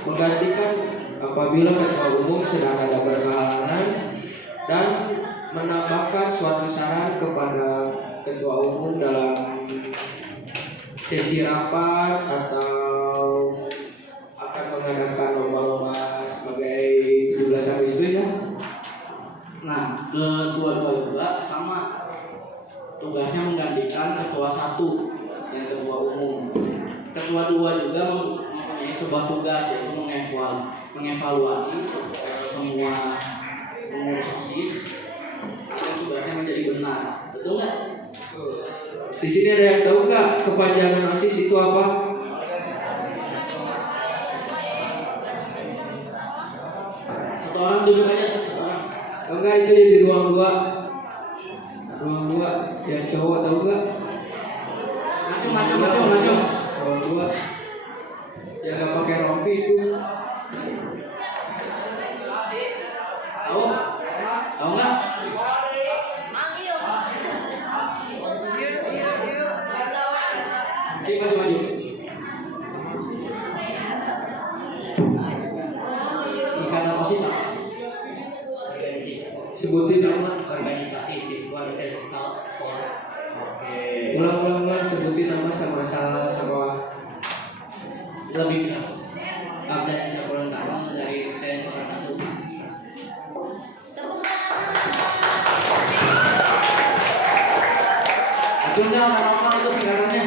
menggantikan apabila ketua umum sedang ada berkehalangan dan menambahkan suatu saran kepada ketua umum dalam sesi rapat atau akan mengadakan lomba-lomba sebagai 17 Agustus ya. Nah, kedua-dua juga sama tugasnya menggantikan ketua 1 dan ketua umum. Ketua 2 juga mempunyai sebuah tugas yaitu mengevaluasi semua OSIS dan tugasnya menjadi benar. Betul nggak? Di sini ada yang tahu nggak kepanjangan OSIS itu apa? Satu orang duduk aja, satu orang. Enggak, itu di ruang 2. Ruang 2 yang cowok tahu nggak? Macam. Ruang 2 yang nggak pakai rompi itu. Tahu nggak? Maju. Ikatan OSIS apa? Sebutin nama. Organisasi siswa intersektoral. Oke. Ulang sebutin nama sama asal sekolah. Lebih kenal. Abdan Syafrul Kamal dari STN Nomor 1. Betul apa itu singkatannya?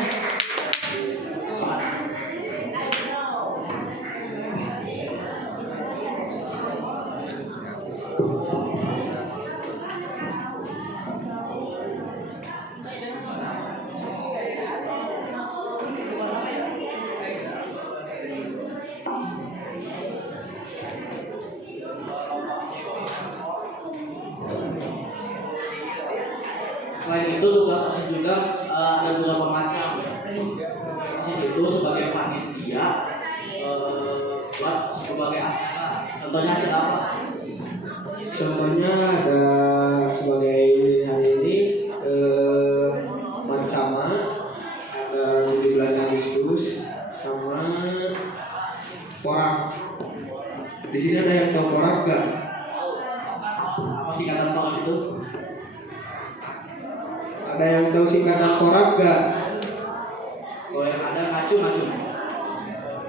Selain itu tugas OSIS juga ada beberapa macam. OSIS itu sebagai panitia buat sebagai acara. Contohnya acara apa? Contohnya ada sebagai hari ini Mansama, ada 17 Agustus sama Porak. Di sini ada yang tahu Porak gak? Apa singkatan Porak itu? Ada yang tahu singkatan Porak gak? Kalau yang ada ngacu.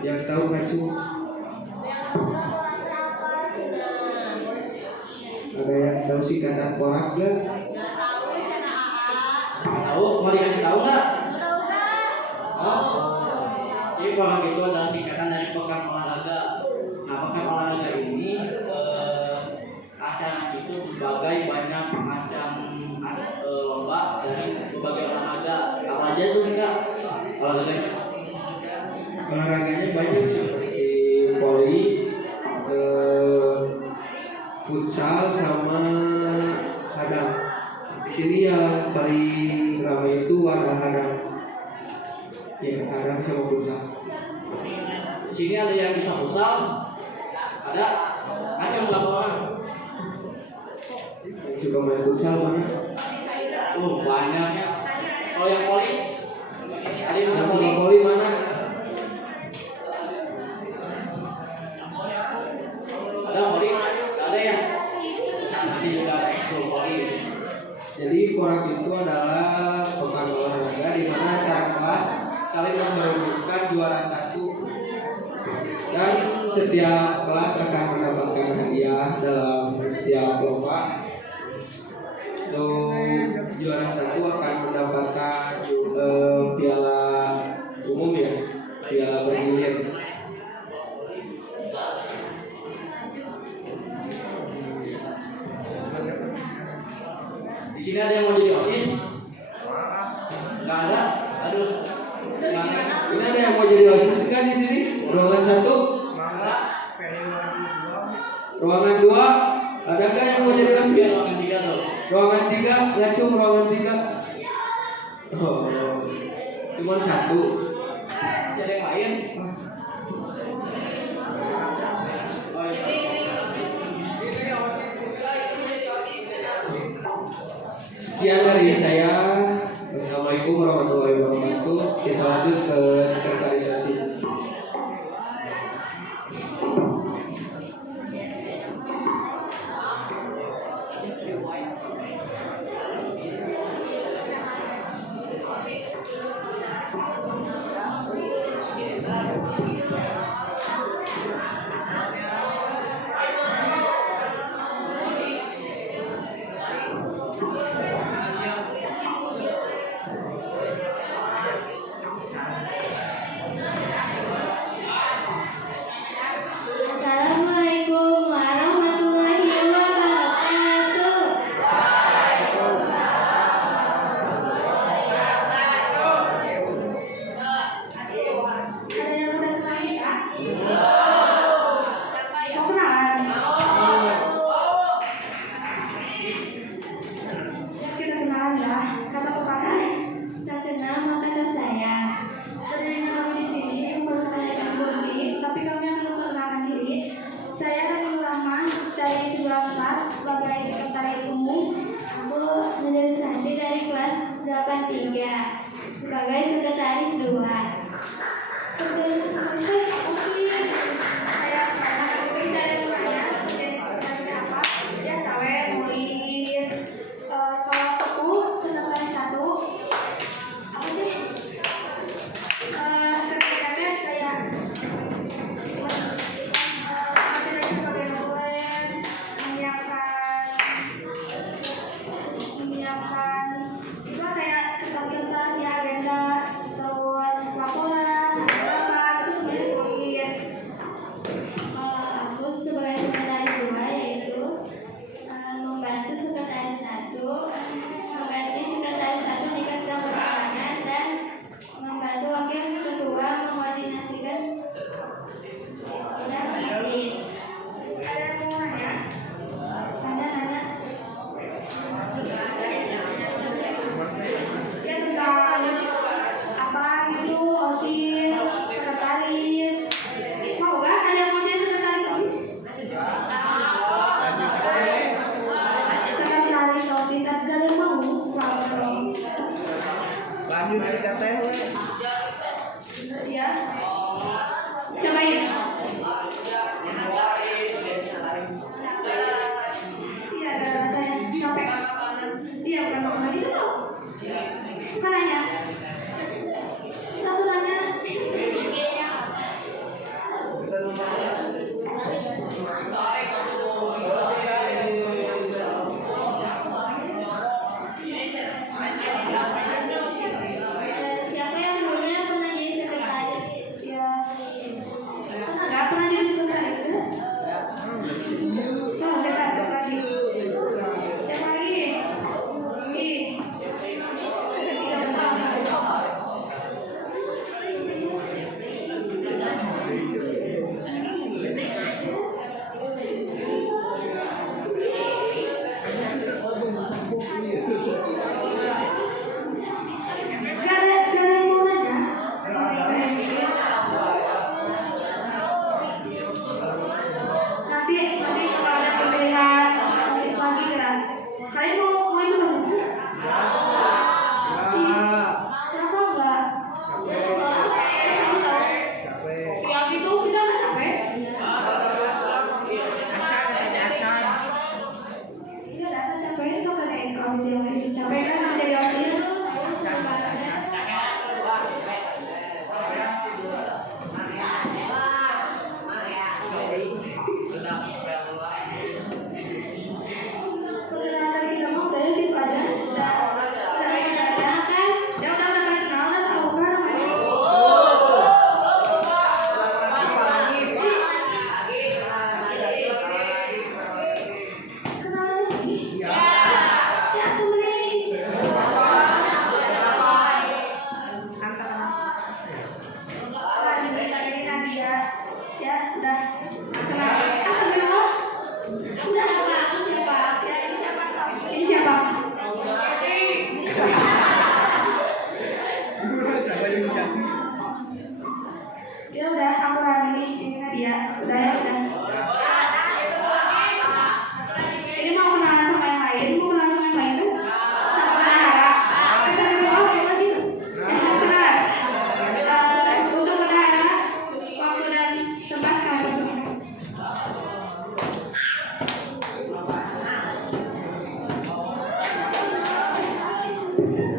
Yang tahu ngacu? Ada yang tahu singkatan Porak gak? Nggak tahu? Mau dikasih tahu nggak? Oh. Jadi Porak itu adalah singkatan dari Pekan Olahraga. Nah, Pekan Olahraga ini acara itu berbagai banyak macam lomba dari berbagai olahraga. Apa aja tuh Kak olahraganya? Olahraganya banyak seperti voli, futsal sama hadang. Di sini yang paling ramai itu ada hadang. Ya, hadang sama futsal. Di sini ada yang bisa futsal, ada macam berapa orang? Yang suka main futsal mana? Banyak. Kalau yang voli, ada yang bisa Yang voli. suka voli mana? Ada voli, ada ya. Nanti juga ada ekskul voli. Jadi porak itu adalah pekan olahraga di mana antar kelas saling memperebutkan juara satu dan setiap kelas akan mendapatkan hadiah dalam setiap lomba. Untuk juara satu akan mendapatkan piala umum ya, piala bergilir. Di sini ada yang mau jadi OSIS? Nggak ada? Aduh. Nggak ada. Ini ada yang mau jadi OSIS kan di sini? Ruangan 1, ruangan 2, adakah yang mau jadi OSIS? Ruangan 3 tuh. Ruangan 3, ngacung ruangan 3. Oh, cuma 1. Masih ada yang lain? Oh, iya. Sekian dari saya. Assalamualaikum warahmatullahi wabarakatuh. Kita lanjut ke sekretarisasi. Assalamualaikum warahmatullahi wabarakatuh. Ada yang udah kenal ya? Mau kenalan? Kita kenalan ya. Kata pepatah, tak kenal maka tak sayang. Berdirinya kami di sini merupakan yang bersih, tapi kami akan memperkenalkan diri. Saya Hanifah Rahman dari 94 sebagai sekretaris umum. Aku menjadi Santi dari kelas 83 sebagai sekretaris 2. Sekretaris saya dari semuanya jadi sekretaris apa? Ya sawe nulis. Kalau aku sekretaris 1 apa sih? Sekretarisnya saya menyiapkan itu saya kertas ya agenda terus laporan rapat itu semuanya ditulis. Aku sebagai sekretaris 2 yaitu membantu sekretaris 1 mengganti sekretaris 1 jika sedang berhalangan dan membantu wakil ketua mengkoordinasikan dan masjid. Ada yang mau nanya? Nanya? Ya tentang apa itu OSIS, sekretaris. Mau gak? Ada yang mau jadi sekretaris OSIS? Sekretaris OSIS, ada yang mau? Lanjut dari kata Ya. Cobain. Iya, ada rasanya capek. Iya, bukan makanan itu tau. Bukan nanya. Satu nanya. Siapa yang dulunya pernah jadi sekretaris? Ya. Pernah nggak pernah jadi sekretaris kan? Oh, dekat lagi. Siapa lagi?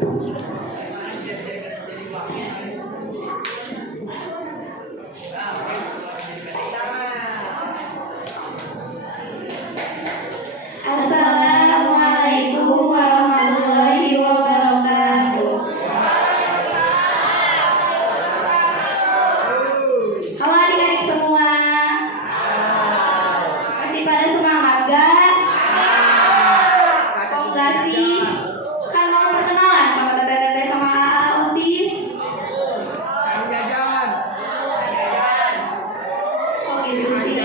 Assalamualaikum warahmatullahi wabarakatuh. Halo adik-adik semua. Masih pada semangat gak? Kok enggak sih? Kan mau perkenalan sama teteh-teteh sama OSIS. Oh gitu sih.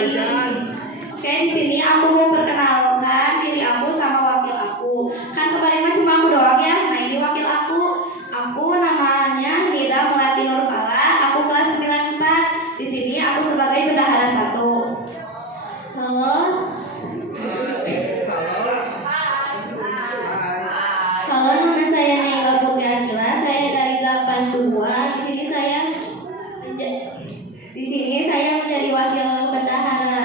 Oke, di sini aku mau perkenalkan diri aku sama wakil aku. Kan kemarin mah cuma aku doang ya. Nah ini wakil aku. Aku namanya Nida Melati Nurfala. Aku kelas 94. Di sini aku sebagai bendahara 1. Halo. Halo, nama saya Nela Putri Angela. Saya dari 82. Di sini saya menjadi wakil bendahara.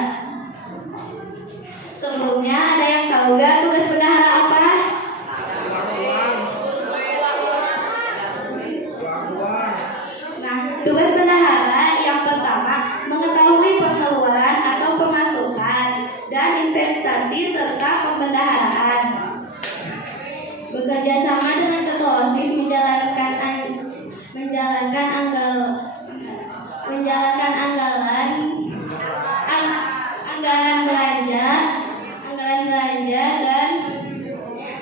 Sebelumnya ada yang tahu gak tugas bendahara apa? Nah, tugas bendahara yang pertama mengetahui pengeluaran atau pemasukan dan investasi serta pembendaharaan. Bekerja sama dengan ketua OSIS menjalankan anggaran belanja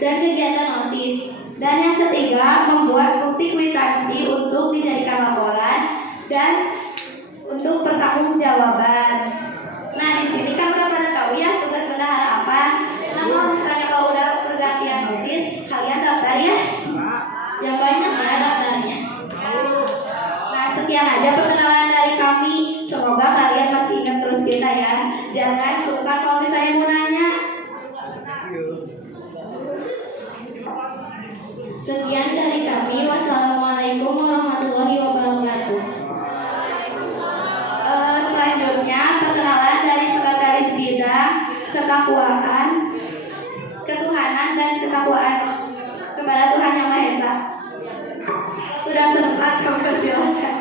dan kegiatan OSIS. Dan yang ketiga, membuat bukti kwitansi untuk dijadikan laporan dan untuk pertanggungjawaban. Nah, di sini kan udah pada tahu ya tugas bendahara apa. Nah, kalau misalnya kalau udah pergantian OSIS, kalian daftar ya. Yang banyak ya daftarnya. Nah, sekian aja perkenalan dari kami. Semoga kalian masih ingat terus kita ya. Jangan suka kalau misalnya mau nanya. Sekian dari kami. Wassalamualaikum warahmatullahi wabarakatuh. Selanjutnya perkenalan dari Sekretaris Bidang Ketuhanan dan Ketakwaan kepada Tuhan Yang Maha Esa. Sudah sempat, kamu persilakan.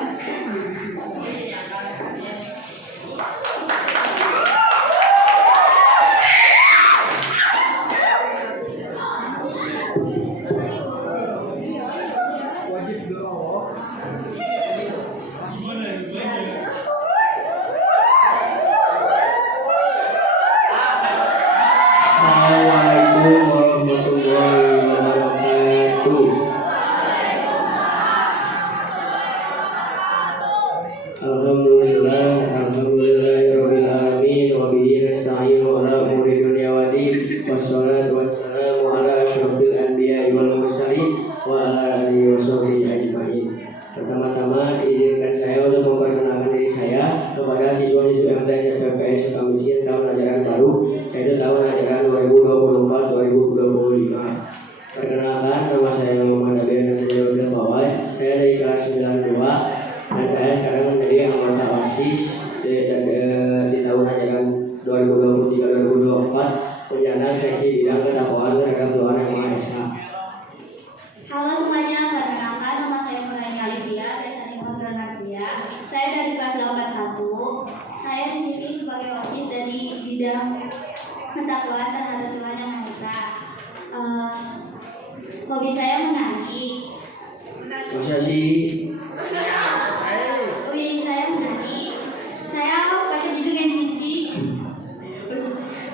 Assalamualaikum warahmatullahi wabarakatuh. Alhamdulillahirabbil alamin wa bihi nasta'inu ala umuri dunya waddin wassalatu wassalamu ala asyrofil anbiya'i wal mursalin wa ala alihi washabihi ajmain. Pertama-tama izinkan saya untuk memperkenalkan diri saya kepada siswa-siswi MTS FPPS Sukamiskin tahun ajaran baru, yaitu tahun ajaran 2024-2025. Perkenalkan, nama saya Muhammad Nabil Nasirul Fawai. Saya dari kelas 92 dan saya sekarang menjadi anggota OSIS di tahun ajaran 2023-2024 penyandang seksi bidang ketakwaan terhadap Tuhan Yang Maha Esa. Halo semuanya, perkenalkan nama saya Murani Alivia, biasa dipanggil Nadia. Saya dari kelas 81. Saya di sini sebagai OSIS dari bidang ketakwaan terhadap Tuhan Yang Maha Esa. Hobi saya menari. Masa sih? Hobi saya menari. Saya pakai baju NCT.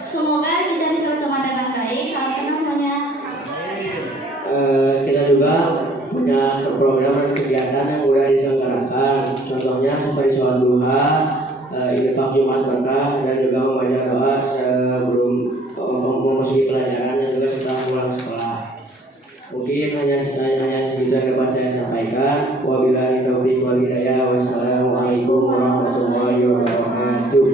Semoga kita bisa berteman dengan baik. Salam kenal semuanya. Kita juga punya program dan kegiatan yang sudah diselenggarakan. Contohnya seperti sholat duha, infak Jumat berkah, dan juga membaca doa sebelum memasuki pelajaran dan juga setelah pulang sekolah. Mungkin hanya segitu yang dapat saya sampaikan. Wabillahi taufiq wal hidayah. Wassalamualaikum warahmatullahi wabarakatuh.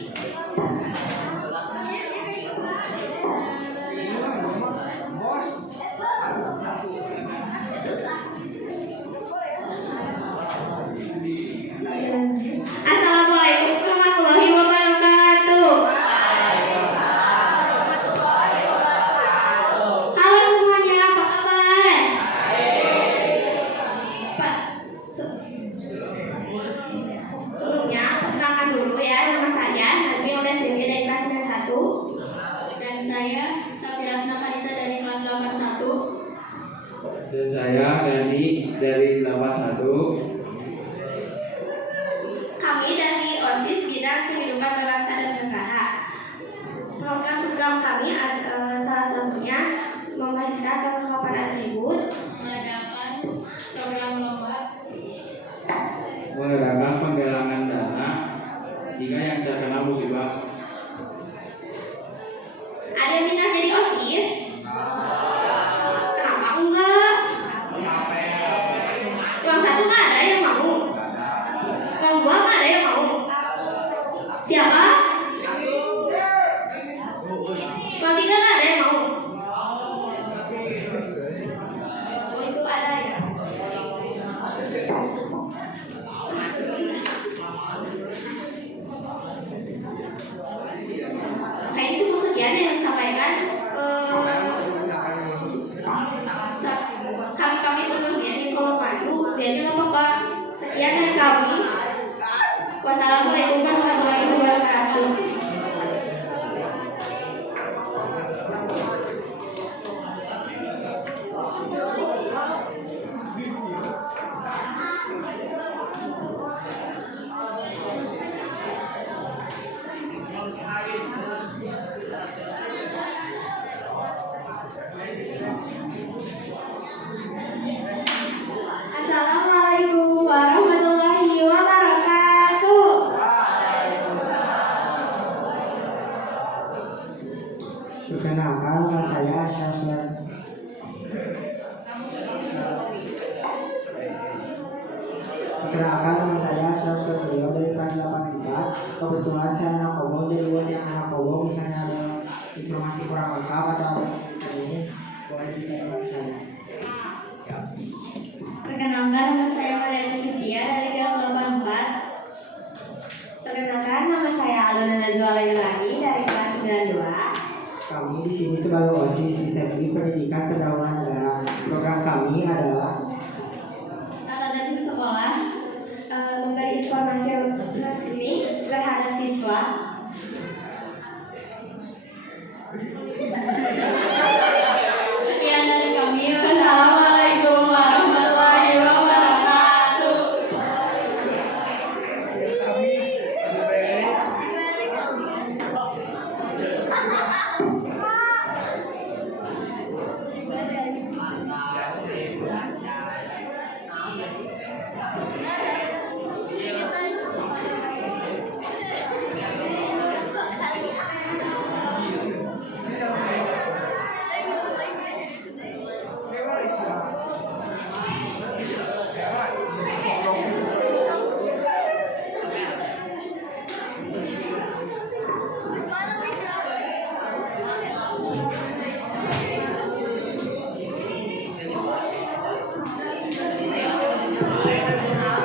Assalamualaikum warahmatullahi wabarakatuh. Halo semuanya, apa kabar? Pak, sebelumnya perkenalkan dulu ya, nama saya Nazmi Oles Dewi dari kelas 91. Dan saya Safira Nafarisa dari kelas 81. Dan saya Gani dari 81. Kami dari OSIS bidang kehidupan berbangsa dan negara. Program-program kami salah satunya memeriksa kelengkapan atribut, Mengadakan program lomba. Mengadakan penggalangan dana jika yang terkena musibah. Ada yang minat jadi OSIS? Kenapa enggak? Yang satu nggak ada yang mau. Yang dua nggak ada yang mau. Siapa? Yang tiga nggak ada yang mau. Oh, itu ada ya. Kayaknya cuma sekian yang disampaikan. Kami menurutnya di kolom maju. Jadi nggak apa-apa. Sekian dari kami. Wassalamualaikum warahmatullahi wabarakatuh. Assalamualaikum warahmatullahi wabarakatuh. Perkenalkan, nama saya Syafir. Perkenalkan, nama saya Syafir Rio dari kelas 84. Kebetulan saya anak kobo, jadi buat yang anak kobo misalnya ada informasi kurang lengkap atau ini boleh ditanyakan saya. Perkenalkan, nama saya Mariana Cynthia dari kelas 84. Perkenalkan, nama saya Aluna Nazwa Lailani dari kelas 92. Kami di sini sebagai OSIS di Sepi Pendidikan Pendahuluan Negara. Program kami adalah Tata tertib sekolah, memberi informasi resmi terhadap siswa. Sekian dari kami. Assalamualaikum warahmatullahi wabarakatuh.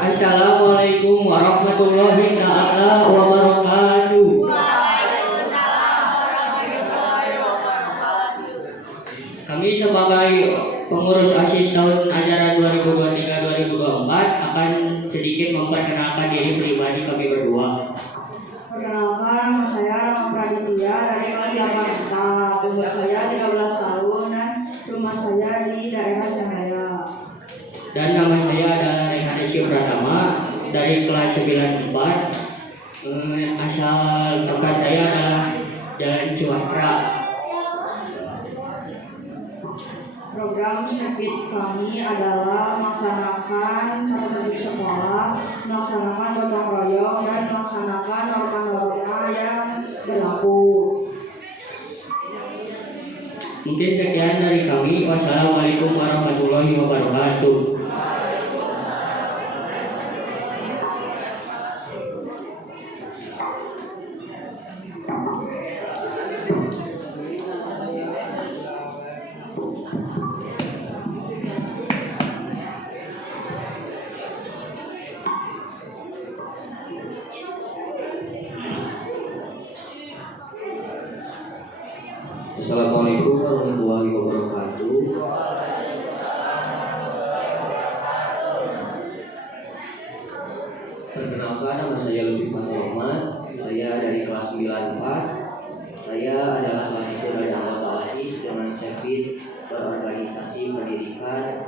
Assalamualaikum warahmatullahi taala wabarakatuh. Kami sebagai pengurus ASIS tahun ajaran 2023-2024 akan sedikit memperkenalkan diri pribadi kami berdua. Perkenalkan, nama saya Rama Praditya dari kelas 84. Umur saya 13 tahun dan rumah saya di daerah Shanghaya. Dan nama saya adalah Rehan Rizky Pratama dari kelas 94. Asal tempat saya adalah Jalan Cuastra. Program sakit kami adalah melaksanakan tertib sekolah, melaksanakan gotong royong, dan melaksanakan norma-norma yang berlaku. Mungkin sekian dari kami. Wassalamualaikum warahmatullahi wabarakatuh. Assalamualaikum warahmatullahi wabarakatuh. Perkenalkan, nama saya Lutfi Fatihah. Saya dari kelas 94. Saya adalah salah satu dari anggota OSIS dengan servit berorganisasi pendidikan,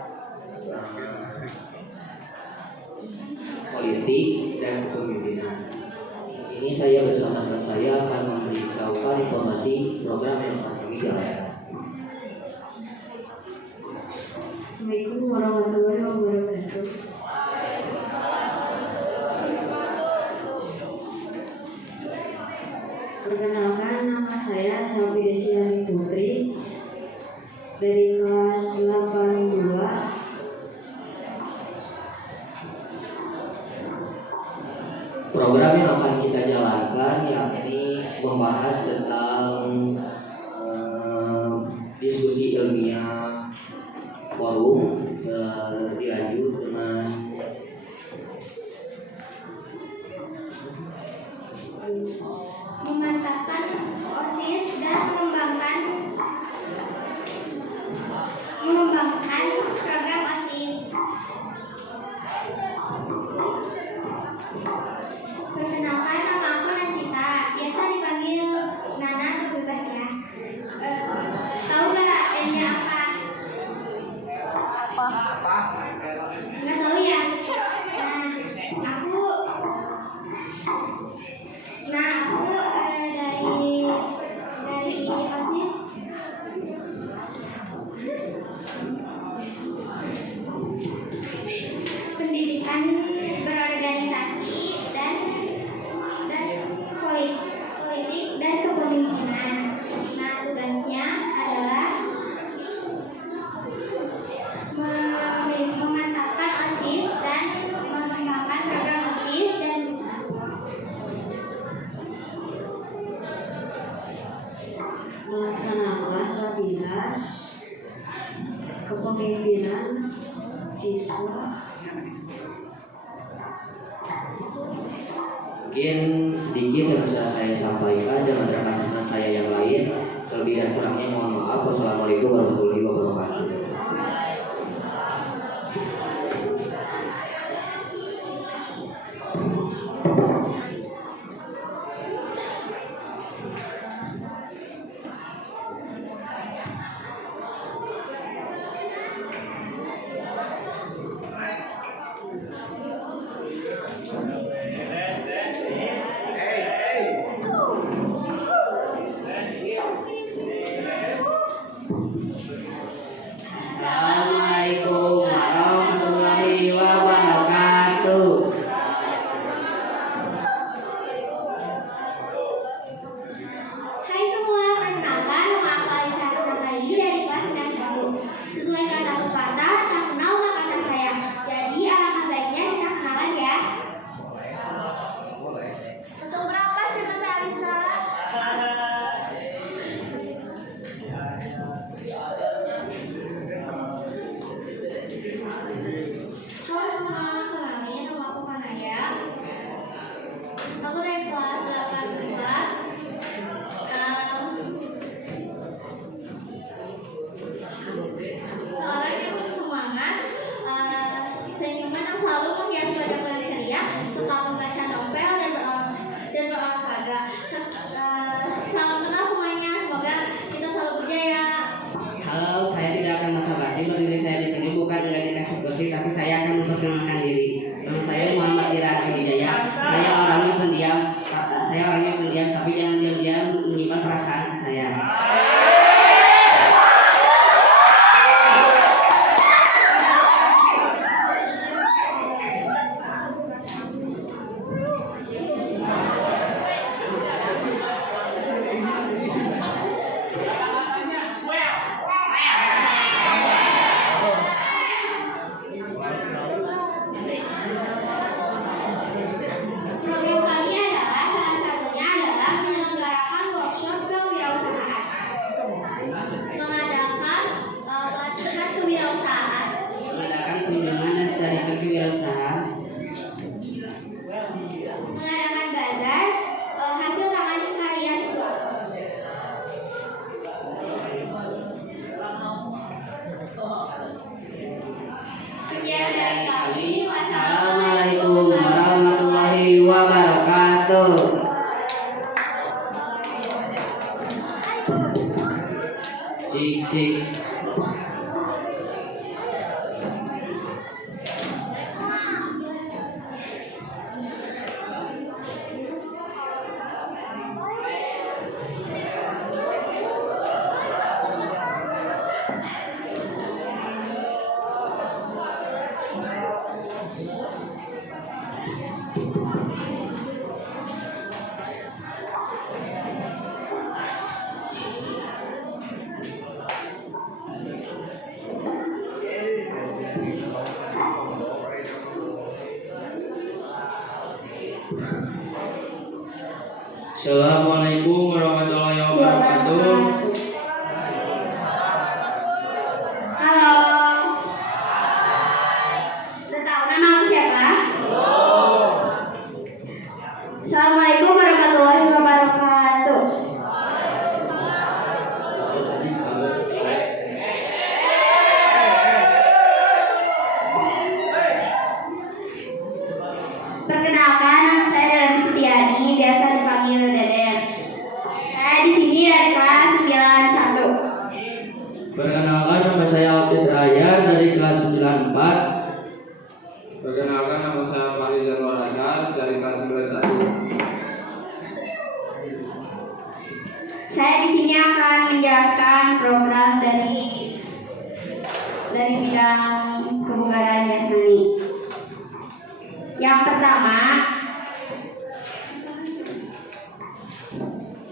politik, dan kepemimpinan. Ini saya bersama teman saya akan memberitahukan informasi program yang akan kami jalankan. Assalamualaikum warahmatullahi wabarakatuh. Perkenalkan, nama saya Syafi Desiani Putri dari kelas 82. Program yang akan kita jalankan yakni membahas tentang diskusi ilmiah forum, dilanjut dengan memantapkan OSIS dan mengembangkan program OSIS. Perkenalkan, nama aku Najita, biasa dipanggil Nana atau bebas ya. Tahu nggak N-nya apa? Nggak tahu ya. Aku dari OSIS. Pendidikan berorganisasi dan politik dan kepemimpinan. Nah, tugasnya adalah memantapkan OSIS dan mengembangkan program OSIS dan melaksanakan latihan kepemimpinan siswa. mungkin sedikit yang bisa saya sampaikan dengan rekan-rekan saya yang lain. Selebih dan kurangnya mohon maaf. Wassalamualaikum warahmatullahi wabarakatuh. Cik, cik. Assalamualaikum warahmatullahi wabarakatuh. Halo. Udah tahu nama aku siapa? Assalamualaikum warahmatullahi wabarakatuh. Perkenalkan, nama saya Dara Setiani, biasa dipanggil Deden. Saya di sini dari kelas 91. Perkenalkan, nama saya Alfred Raya dari kelas 94. Perkenalkan, nama saya Fahri Zanwar Hasan dari kelas 91. Saya di sini akan menjelaskan program dari bidang kebugaran jasmani. Yang pertama,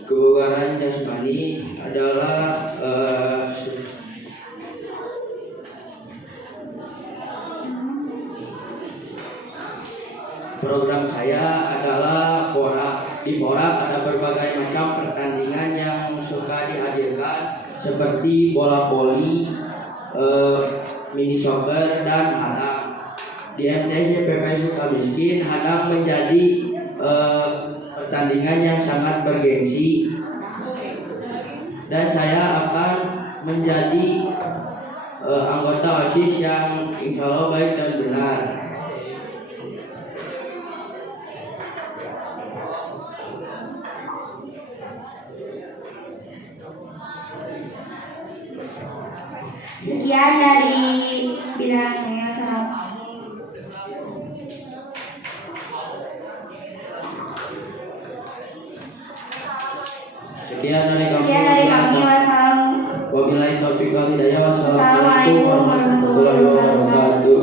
Kebugaran jasmani adalah program saya adalah di Porak ada berbagai macam pertandingan yang suka dihadirkan seperti bola voli, mini soccer dan hadang. Di MTS PP Sukamiskin hadang menjadi pertandingan yang sangat bergengsi dan saya akan menjadi anggota OSIS yang insya Allah baik dan benar. sekian dari bidang saya. Salam. Sekian dari kami. Wassalam. Wabillahi taufiq wal hidayah. Wassalamualaikum Assalamualaikum warahmatullahi wabarakatuh.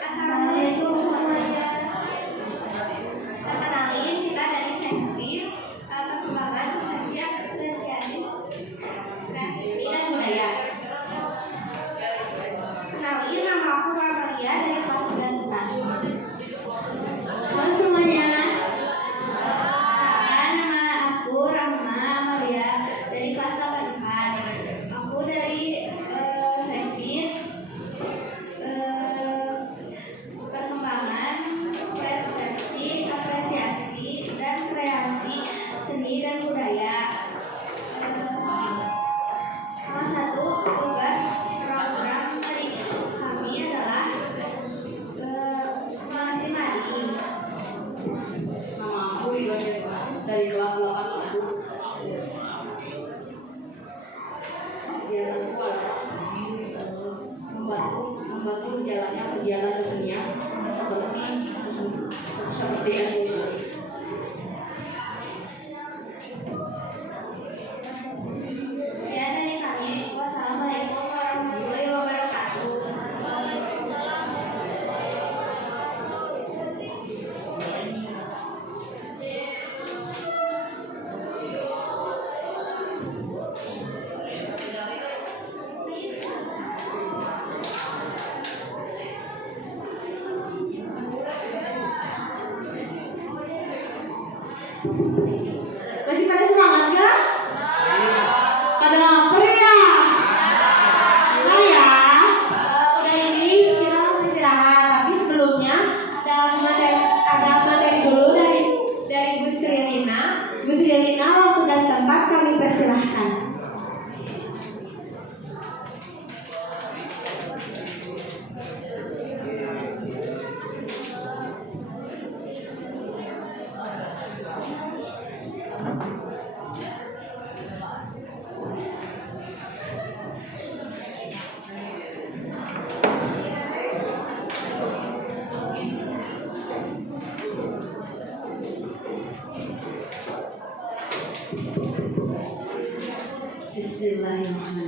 Assalamualaikum warahmatullahi wabarakatuh. Perkenalin, kita dari Sekbid Perkembangan Usaha Apresiasi dan Budaya. Kenalin, nama aku Rahmalia dari kelas 94. Halo semuanya. Nama aku Rahma Amalia dari kelas 84. Aku dari Sekbid Perkembangan, Persepsi, Apresiasi, dan Kreasi Seni dan Budaya. Salah satu tugas program dari kami adalah mengasih mari. Nama aku Idonya dari kelas 81. Kegiatanku adalah membantu jalannya kegiatan kesenian seperti SMU. Ya, dari kami. Wassalamualaikum warahmatullahi wabarakatuh. Masih pada semangat gak? Pada lapar ya? Lapar ya? Udah ini kita langsung istirahat. Tapi sebelumnya ada materi dulu dari Bu Sri Lina. Bu Sri Lina, waktu dan tempat kami persilahkan. Bismillahirrahmanirrahim.